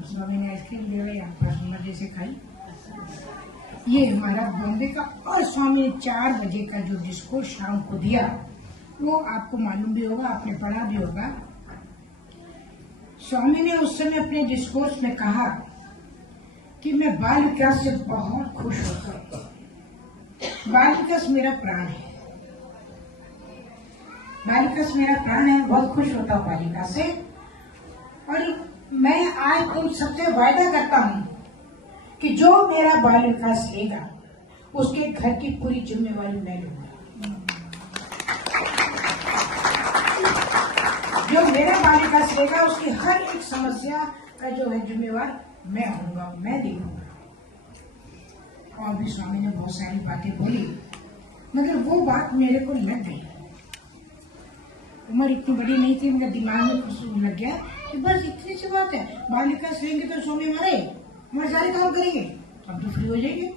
स्वामी ने आइसक्रीम दिया, मजे से खाई। ये हमारा बॉम्बे का। और स्वामी ने 4 बजे का जो डिस्कोर्स शाम को दिया, वो आपको मालूम भी होगा, आपने पढ़ा भी होगा। स्वामी ने उस समय अपने डिस्कोर्स में कहा कि मैं बाल विकास से बहुत खुश होता हूँ। बाल विकास मेरा प्राण है, बाल विकास मेरा प्राण है, बहुत खुश होता हूँ बाल विकास से। और मैं आज तुम सबसे वायदा करता हूँ कि जो मेरा बाल विकास लेगा उसके घर की पूरी जिम्मेवारी मैं लूंगा। जो मेरा बाल विकास लेगा उसकी हर एक समस्या का जो है जिम्मेवार मैं होऊंगा, मैं देखूंगा। और भी स्वामी ने बहुत सारी बातें बोली, मगर वो बात मेरे को लग गई। उम्र इतनी बड़ी नहीं थी, मेरे दिमाग में कुछ लग गया कि बस इतनी सी बात है, बाल विकास लेंगे तो स्वामी हमारे सारे काम करेंगे, अब तो फ्री हो जाएंगे।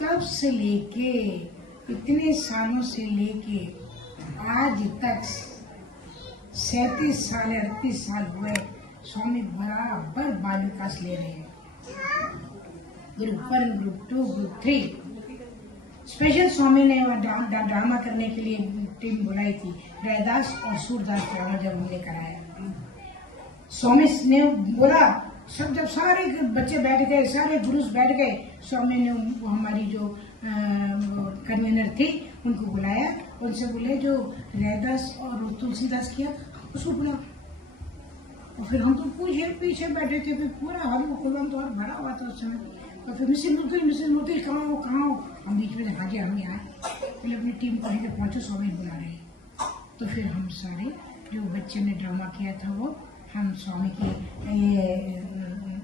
तब से लेके इतने सालों से लेके आज तक 37 साल 38 साल हुए, स्वामी बराबर बाल विकास ले रहे हैं। Group 1, group 2, group 3। स्पेशल स्वामी ने ड्रामा करने के लिए टीम बुलाई थी, रैदास और सूरदास ड्रामा जब हमने कराया। स्वामी ने बोला, सब जब सारे बच्चे बैठ गए, सारे गुरुज बैठ गए, स्वामी ने हमारी जो कन्वीनर थी उनको बुलाया, उनसे बोले जो रैदास और तुलसीदास किया उसको बुला। और फिर हम तो पीछे बैठे थे, फिर पूरा हॉल में खुला तो और भरा हुआ था उस समय। और फिर मिसिस मुर्गी कहाँ हो, हम बीच में देखा कि हम यहाँ पहले अपनी टीम को लेकर पहुंचो, स्वामी बुला रहे। तो फिर हम सारे जो बच्चे ने ड्रामा किया था वो हम स्वामी के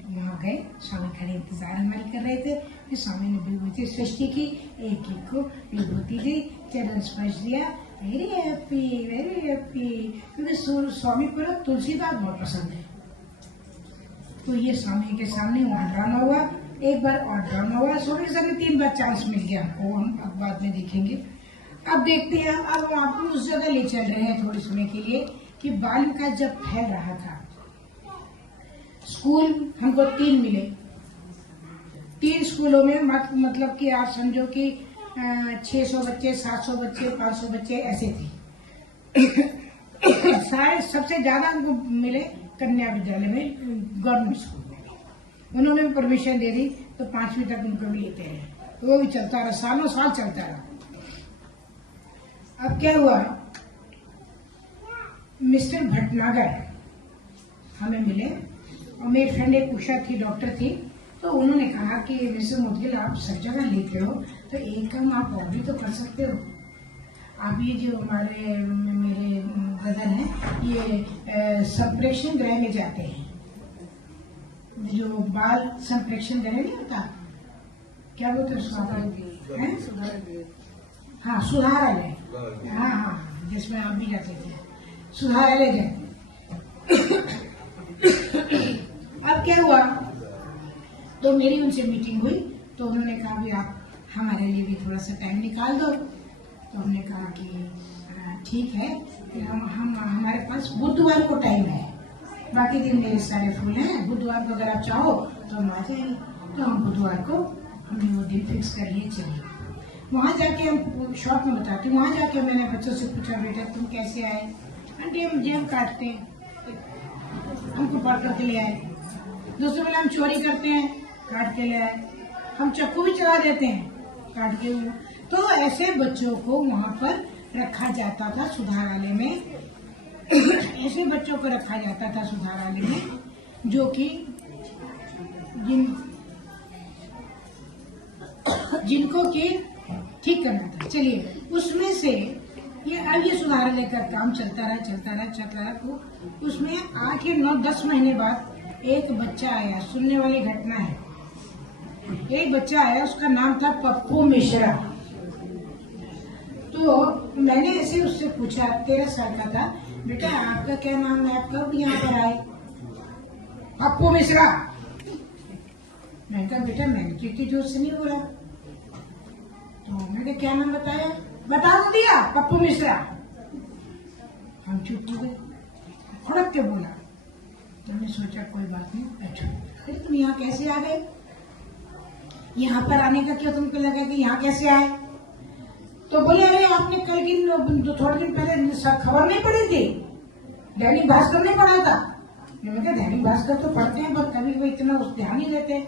वहाँ गए। स्वामी खड़े इंतजार हमारी कर रहे थे। फिर स्वामी ने विभूति सृष्टि की, एक को विभूति दी, चरण स्पर्श दिया। वेरी हैप्पी, क्योंकि स्वामी को ना तुलसीदास बहुत पसंद है। तो ये स्वामी के सामने वहाँ ड्रामा हुआ, एक बार और ड्रामा हुआ। स्वामी के सामने 3 बार चांस मिल गया, वो हम अब बाद में देखेंगे। अब देखते हैं, अब आपको उस जगह ले चल रहे हैं थोड़ी समय के लिए कि बाल विकास जब फैल रहा था। स्कूल हमको 3 मिले, 3 स्कूलों में मतलब कि आप समझो कि 600 बच्चे, 700 बच्चे, 500 बच्चे ऐसे थे। सारे सबसे ज्यादा हमको मिले कन्या विद्यालय में, गवर्नमेंट स्कूल में। उन्होंने भी परमिशन दे दी तो 5वीं तक उनको भी लेते रहे, तो वो भी चलता रहा, सालों साल चलता रहा। अब क्या हुआ, मिस्टर भटनागर हमें मिले और मेरी फ्रेंड एक उषा थी, डॉक्टर थी। तो उन्होंने कहा कि मिस्टर मुदगिल आप सब जगह लेते हो तो एक काम आप और भी तो कर सकते हो। आप ये जो हमारे मेरे ब्रदर हैं ये संप्रेक्षण गृह में जाते हैं, जो बाल संप्रेक्षण गृह नहीं होता, क्या बोलते हैं, हाँ सुधारालय, हाँ जिसमें आप भी जाते थे, सुधारालय जाते। अब क्या हुआ, तो मेरी उनसे मीटिंग हुई तो उन्होंने कहा भी आप हमारे लिए भी थोड़ा सा टाइम निकाल दो। तो हमने कहा कि ठीक है, फिर हम हमारे पास बुधवार को टाइम है, बाकी दिन मेरे सारे फुल हैं, बुधवार को अगर आप चाहो तो हम आ जाएंगे। तो हम बुधवार को हमने वो दिन फिक्स कर लिए। चलिए वहाँ जाके हम शॉर्ट में बताते, वहाँ जाके मैंने बच्चों से पूछा, बेटा तुम कैसे आए? आंटी हम जेब काटते हैं, हमको पढ़ करके ले आए। दूसरे वाले हम चोरी करते हैं, काट के ले आए। हम चाकू भी चला देते हैं, काट के। तो ऐसे बच्चों को वहाँ पर रखा जाता था सुधारालय में। ऐसे बच्चों को रखा जाता था सुधारालय में जो कि जिनको कि ठीक करना था। चलिए उसमें से ये सुधारालय का काम चलता रहा। तो उसमें 8 या 9 10 महीने बाद एक बच्चा आया, सुनने वाली घटना है। एक बच्चा आया, उसका नाम था पप्पू मिश्रा। तो मैंने ऐसे उससे पूछा, 13 साल का था, बेटा आपका क्या नाम है, आप कब यहाँ पर आए? पप्पू मिश्रा। मैंने कहा बेटा मैंने तो इतनी जोर से नहीं बोला। तो मैंने क्या नाम बताया, बता तो दिया, पप्पू मिश्रा। हम चुप हो गए, खड़क के बोला। तो मैंने सोचा कोई बात नहीं, बैठो। अरे तुम यहाँ कैसे आ गए? यहाँ पर आने का क्यों तुमको लगा कि यहाँ कैसे आए? तो बोले अरे आपने कल की थोड़े दिन पहले खबर नहीं पड़ी थी, दैनिक भास्कर नहीं पढ़ा था? मैंने कहा दैनिक भास्कर तो पढ़ते हैं पर कभी कभी इतना ध्यान नहीं देते।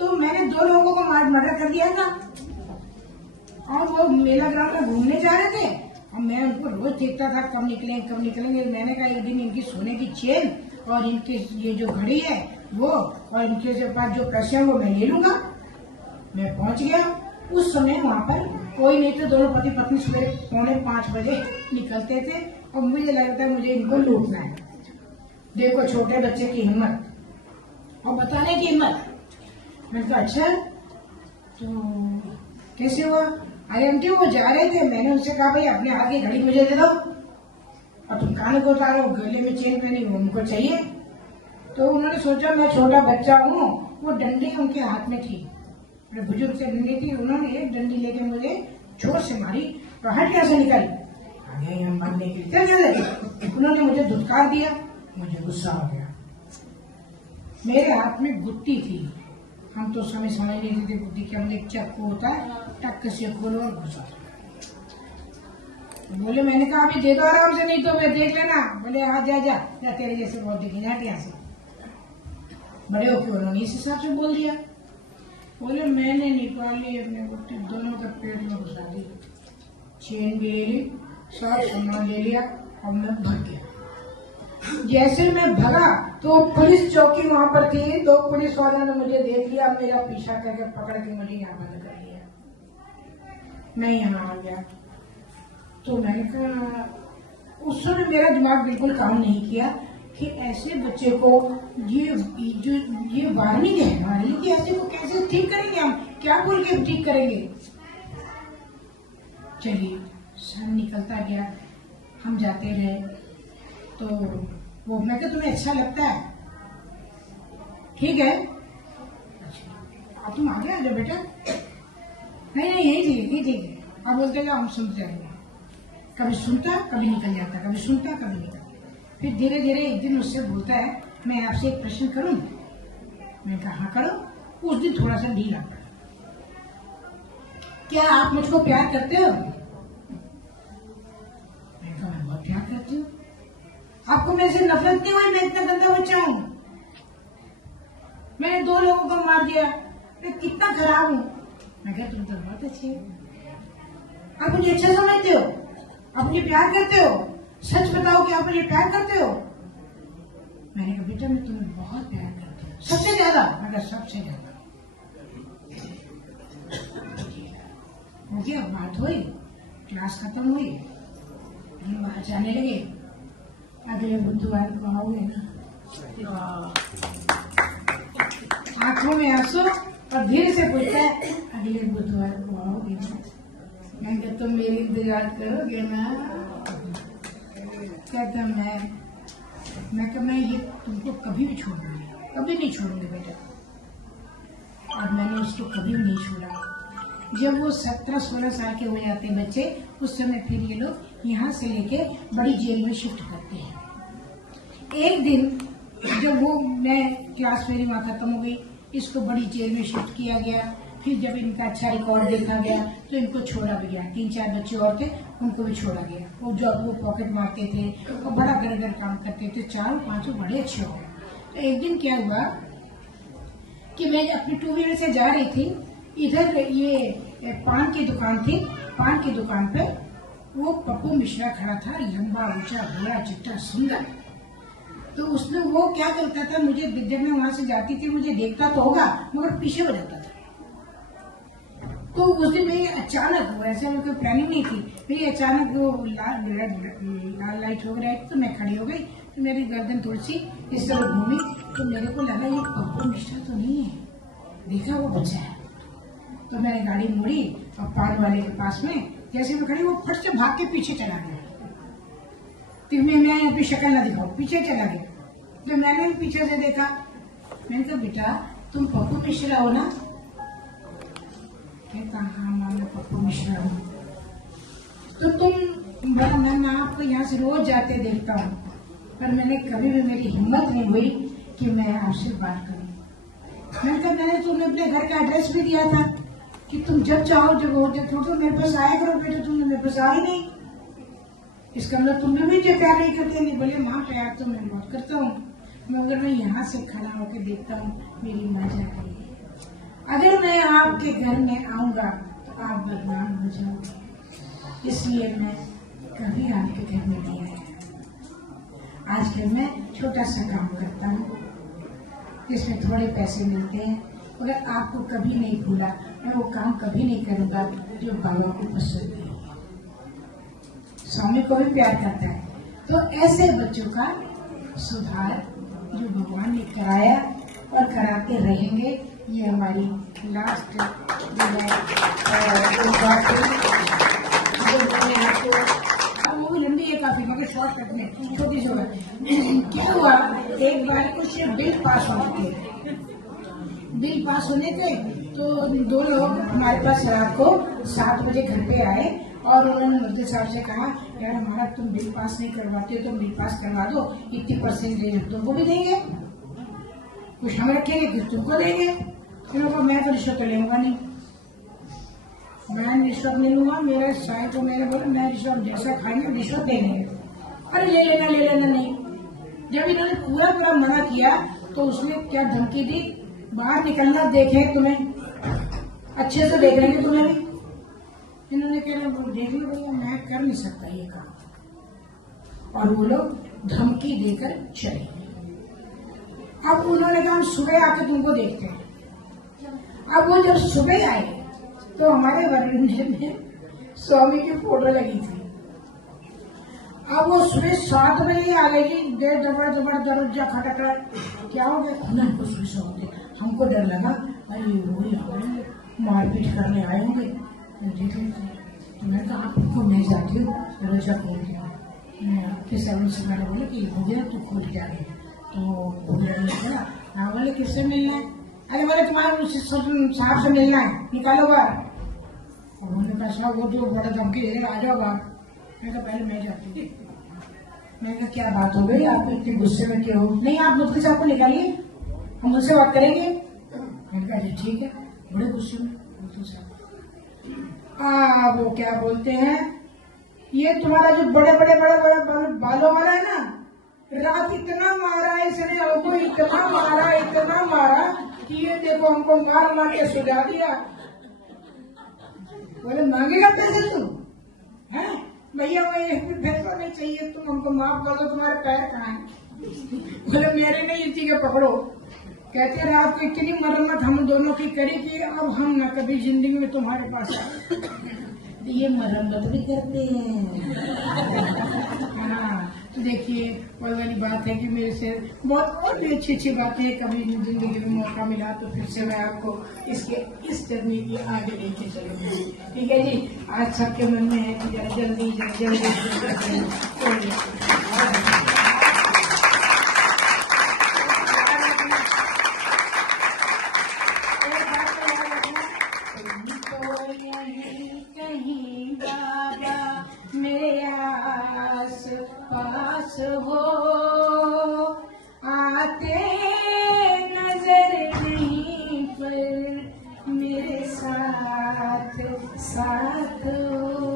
तो मैंने 2 लोगों को मर्डर कर दिया था और वो मेला ग्राउंड में घूमने जा रहे थे और मैं उनको रोज देखता था कब निकलेंगे। मैंने कहा एक दिन इनकी सोने की चेन और इनकी ये जो घड़ी है वो और इनके पास जो पैसे हैं वो मैं ले लूंगा। मैं पहुंच गया। उस समय वहाँ पर कोई नहीं थे, दोनों पति पत्नी सुबह 4:45 बजे निकलते थे और मुझे लगता है मुझे इनको लूटना है। देखो छोटे बच्चे की हिम्मत और बताने की हिम्मत। मैंने कहा अच्छा तो कैसे हुआ? अरे आंटी वो जा रहे थे, मैंने उनसे कहा भाई अपने हाथ की घड़ी मुझे दे दो और तुम कान को उतारो, गले में चेन पहनी वो उनको चाहिए। तो उन्होंने सोचा मैं छोटा बच्चा हूँ, वो डंडी उनके हाथ में थी, बुजुर्ग से डंडी थी। उन्होंने एक डंडी लेके मुझे जोर से मारी और हट कैसे निकल आगे हम मारने के लिए। उन्होंने मुझे धुतकार दिया, मुझे गुस्सा आ गया। मेरे हाथ में गुत्ती थी, हम तो समझ नहीं थे गुत्ती क्या, मतलब एक चाकू होता है, टक से खोलो और घुसा। बोले मैंने कहा अभी दे दो आराम से, नहीं तो मैं देख लेना। बोले हाँ जा तेरे जैसे बहुत दिखेंगे, हट यहाँ से। बड़े होके उन्होंने इस हिसाब से बोल दिया। बोले मैंने निकाली अपने गुत्ती, दोनों के पेट में घुसा दी, चेन भी ले ली, सब सामान ले लिया और मैं भाग गया। जैसे मैं भगा तो पुलिस चौकी वहां पर थी, 2 पुलिस वालों ने मुझे देख लिया, मेरा पीछा करके पकड़ के मुझे यहाँ बंद कर लिया। मैं यहाँ आ गया। तो मैंने कहा उस समय मेरा दिमाग बिल्कुल काम नहीं किया कि ऐसे बच्चे को ये वार्निंग है हमारे लिए कि ऐसे को कैसे ठीक करेंगे, हम क्या बोल के ठीक करेंगे। चलिए सन निकलता गया, हम जाते रहे। तो वो मैं कहा तुम्हें अच्छा लगता है? ठीक है अच्छा अब तुम आगे आ जाओ बेटा। नहीं यही ठीक है। अब बोलते जाओ हम सुनते रहेंगे। कभी सुनता कभी निकल जाता, कभी सुनता कभी निकल। फिर धीरे धीरे एक दिन उससे बोलता है मैं आपसे एक प्रश्न करूं? मैं कहा हाँ करो। उस दिन थोड़ा सा ढीला पड़ा। क्या आप मुझको प्यार करते हो? मैं कहा मैं बहुत प्यार करती हूँ। आपको मेरे से नफरत नहीं हुई? मैं इतना गंदा बच्चा हूँ, मैंने 2 लोगों को मार दिया, मैं कितना खराब हूँ। मैं कहा तुम तो बहुत अच्छे हो, आप मुझे अच्छा समझते हो, आप मुझे प्यार करते हो, सच बताओ कि आप मुझे प्यार करते हो? मैंने कहा बेटा मैं तुम्हें बहुत प्यार करती हूँ, सबसे ज्यादा। मैं कहा सबसे ज्यादा। हो गया, बात हुई, क्लास खत्म हुई, हम बाहर जाने लगे। अगले बुधवार को आओगे ना? आंखों में आंसू और धीरे से पूछता है अगले बुधवार को आओगे ना? मैं कहता तुम मेरी इंतजार करोगे ना? कहता मैं ये तुमको कभी भी छोड़ूंगी, कभी नहीं छोड़ूंगी बेटा। और मैंने उसको कभी नहीं छोड़ा। जब वो 17-16 साल के हो जाते हैं बच्चे, उस समय फिर ये लोग यहाँ से लेके बड़ी जेल में शिफ्ट करते हैं। एक दिन जब वो मैं क्लास मेरी वहाँ खत्म हो गई, इसको बड़ी जेल में शिफ्ट किया गया। फिर जब इनका अच्छा रिकॉर्ड देखा गया तो इनको छोड़ा भी गया। 3-4 बच्चे और थे, उनको भी छोड़ा गया। वो जब वो पॉकेट मारते थे और बड़ा घर काम करते थे, 4-5 बड़े अच्छे हो गए। तो एक दिन क्या हुआ कि मैं अपनी 2 व्हीलर से जा रही थी, इधर ये पान की दुकान थी। पान की दुकान पे वो पप्पू मिश्रा खड़ा था, लंबा ऊंचा बड़ा चिट्टा सुंदर। तो उसने वो क्या करता था, मुझे जब मैं वहां से जाती थी मुझे देखता तो होगा मगर पीछे हो जाता था। तो उस दिन मेरी अचानक, वैसे मेरी कोई प्लानिंग नहीं थी, मेरी अचानक वो लाल लाइट हो गई तो मैं खड़ी हो गई। तो मेरी गर्दन थोड़ी सी इस तरह घूमी तो मेरे को लगा ये पप्पू मिश्रा तो नहीं है, देखा वो बच्चा है। तो मैंने गाड़ी मोड़ी और पान वाले के पास में जैसे मैं खड़ी, वो फट से भाग के पीछे चला गया। फिर मैं अपनी शक्ल ना दिखाऊं, पीछे चला गया। तो मैंने भी पीछे से देखा, मैंने कहा बेटा तुम पप्पू मिश्रा हो ना? कहता हाँ मामा पप्पू मिश्रा हूँ। तो मैं आपको यहाँ से रोज जाते देखता हूँ, पर मैंने कभी भी, मेरी हिम्मत नहीं हुई कि मैं आपसे बात करूँ। मैंने तुम्हें अपने घर का एड्रेस भी दिया था कि तुम जब चाहो जब हो जब तो मेरे पास आया करो। बेटा तुमने मेरे पास आए नहीं, इसका मतलब तुमने भी जो प्यार नहीं करते। नहीं बोले माँ प्यार तो मैं बहुत करता हूँ, मगर मैं यहाँ से खड़ा होकर देखता हूँ मेरी माँ जा रही है। अगर मैं आपके घर में आऊंगा तो आप बदनाम हो जाओगे, इसलिए मैं कभी आपके घर में नहीं आया। आजकल मैं छोटा सा काम करता हूँ जिसमें थोड़े पैसे मिलते हैं, मगर आपको कभी नहीं भूला। मैं वो काम कभी नहीं करूँगा जो बाबा को पसंद है। स्वामी को भी प्यार करता है। तो ऐसे बच्चों का सुधार जो भगवान ने कराया और कराते रहेंगे, ये हमारी लास्ट वो भी लंबी है काफी, मगर शॉर्टकट में छोटी सी बात। क्या हुआ, एक बार कुछ बिल पास होने थे। बिल पास होने थे तो 2 लोग हमारे पास रात को 7 बजे घर पे आए और उन्होंने मुफ्ती साहब से कहा यार हमारा तुम बिल पास नहीं करवाते हो तो बिल पास करवा दो, 80% रेट तुमको भी देंगे, कुछ हम रखेंगे कुछ तुमको देंगे। फिर मैं तो रिश्वत तो लेऊंगा नहीं, मैं रिश्वत नहीं लूंगा। मेरे साई को मैंने बोला मैं रिश्वत जैसा खाएंगे रिश्वत देंगे। अरे ले लेना नहीं। जब इन्होंने पूरा मना किया तो उसने क्या धमकी दी, बाहर निकलना देखे तुम्हें, अच्छे से देख लेंगे तुम्हें भी। इन्होंने कहा देख लो भैया मैं कर नहीं सकता ये काम, और वो लोग धमकी देकर चले। अब उन्होंने कहा हम सुबह आके तुमको देखते हैं। अब वो जब सुबह आए तो हमारे वरांडे में स्वामी की फोटो लगी थी। अब वो सुबह 7 बजे आ गई, देर दबड़ दरवाजा खटका, क्या हो गया, खुला हमको सुबह हमको डर लगा, अरे वो मारपीट करने आए होंगे। तो मैंने कहा आपको मैं जाती हूँ, दरवाजा खोल दिया। फिर सेवन से मैंने बोला कि हो गया तो खोल के आ गए। तो बोला हाँ, बोले किससे मिलना है? अरे बोले तुम्हारे साहब से मिलना है, निकालो बाहर। उन्होंने कहा वो जो बड़ा धमकी दे रहे आ जाओ बाहर। मैंने कहा पहले मैं जाती थी। मैंने कहा क्या बात हो गई, आप इतने गुस्से में क्यों हो? नहीं आप मुफ्ती साहब को निकालिए, हम उनसे बात करेंगे। मैंने कहा अच्छा ठीक है। बड़े गुस्से में मुफ्ती साहब वो क्या बोलते हैं, ये तुम्हारा जो बड़े बालों वाला है ना, रात इतना मारा इसने हमको, इतना मारा कि ये देखो हमको मार के सुझा दिया। बोले मांगेगा पैसे तू? है भैया वो फैसला नहीं चाहिए, तुम हमको माफ कर दो, तुम्हारे पैर कहाँ हैं? बोले मेरे नहीं, इसी के पकड़ो। कहते रात को इतनी मरम्मत हम दोनों की करी कि अब हम न कभी जिंदगी में तुम्हारे पास आए। ये मरम्मत भी करते हैं। हाँ तो देखिए वही वाली बात है कि मेरे से बहुत और भी अच्छी बातें, कभी जिंदगी में मौका मिला तो फिर से मैं आपको इस जर्नी की आगे लेके चलूंगी। ठीक है जी, आज सबके मन में है कि जल्दी पास पास हो, आते नजर नहीं पर मेरे साथ साथ हो।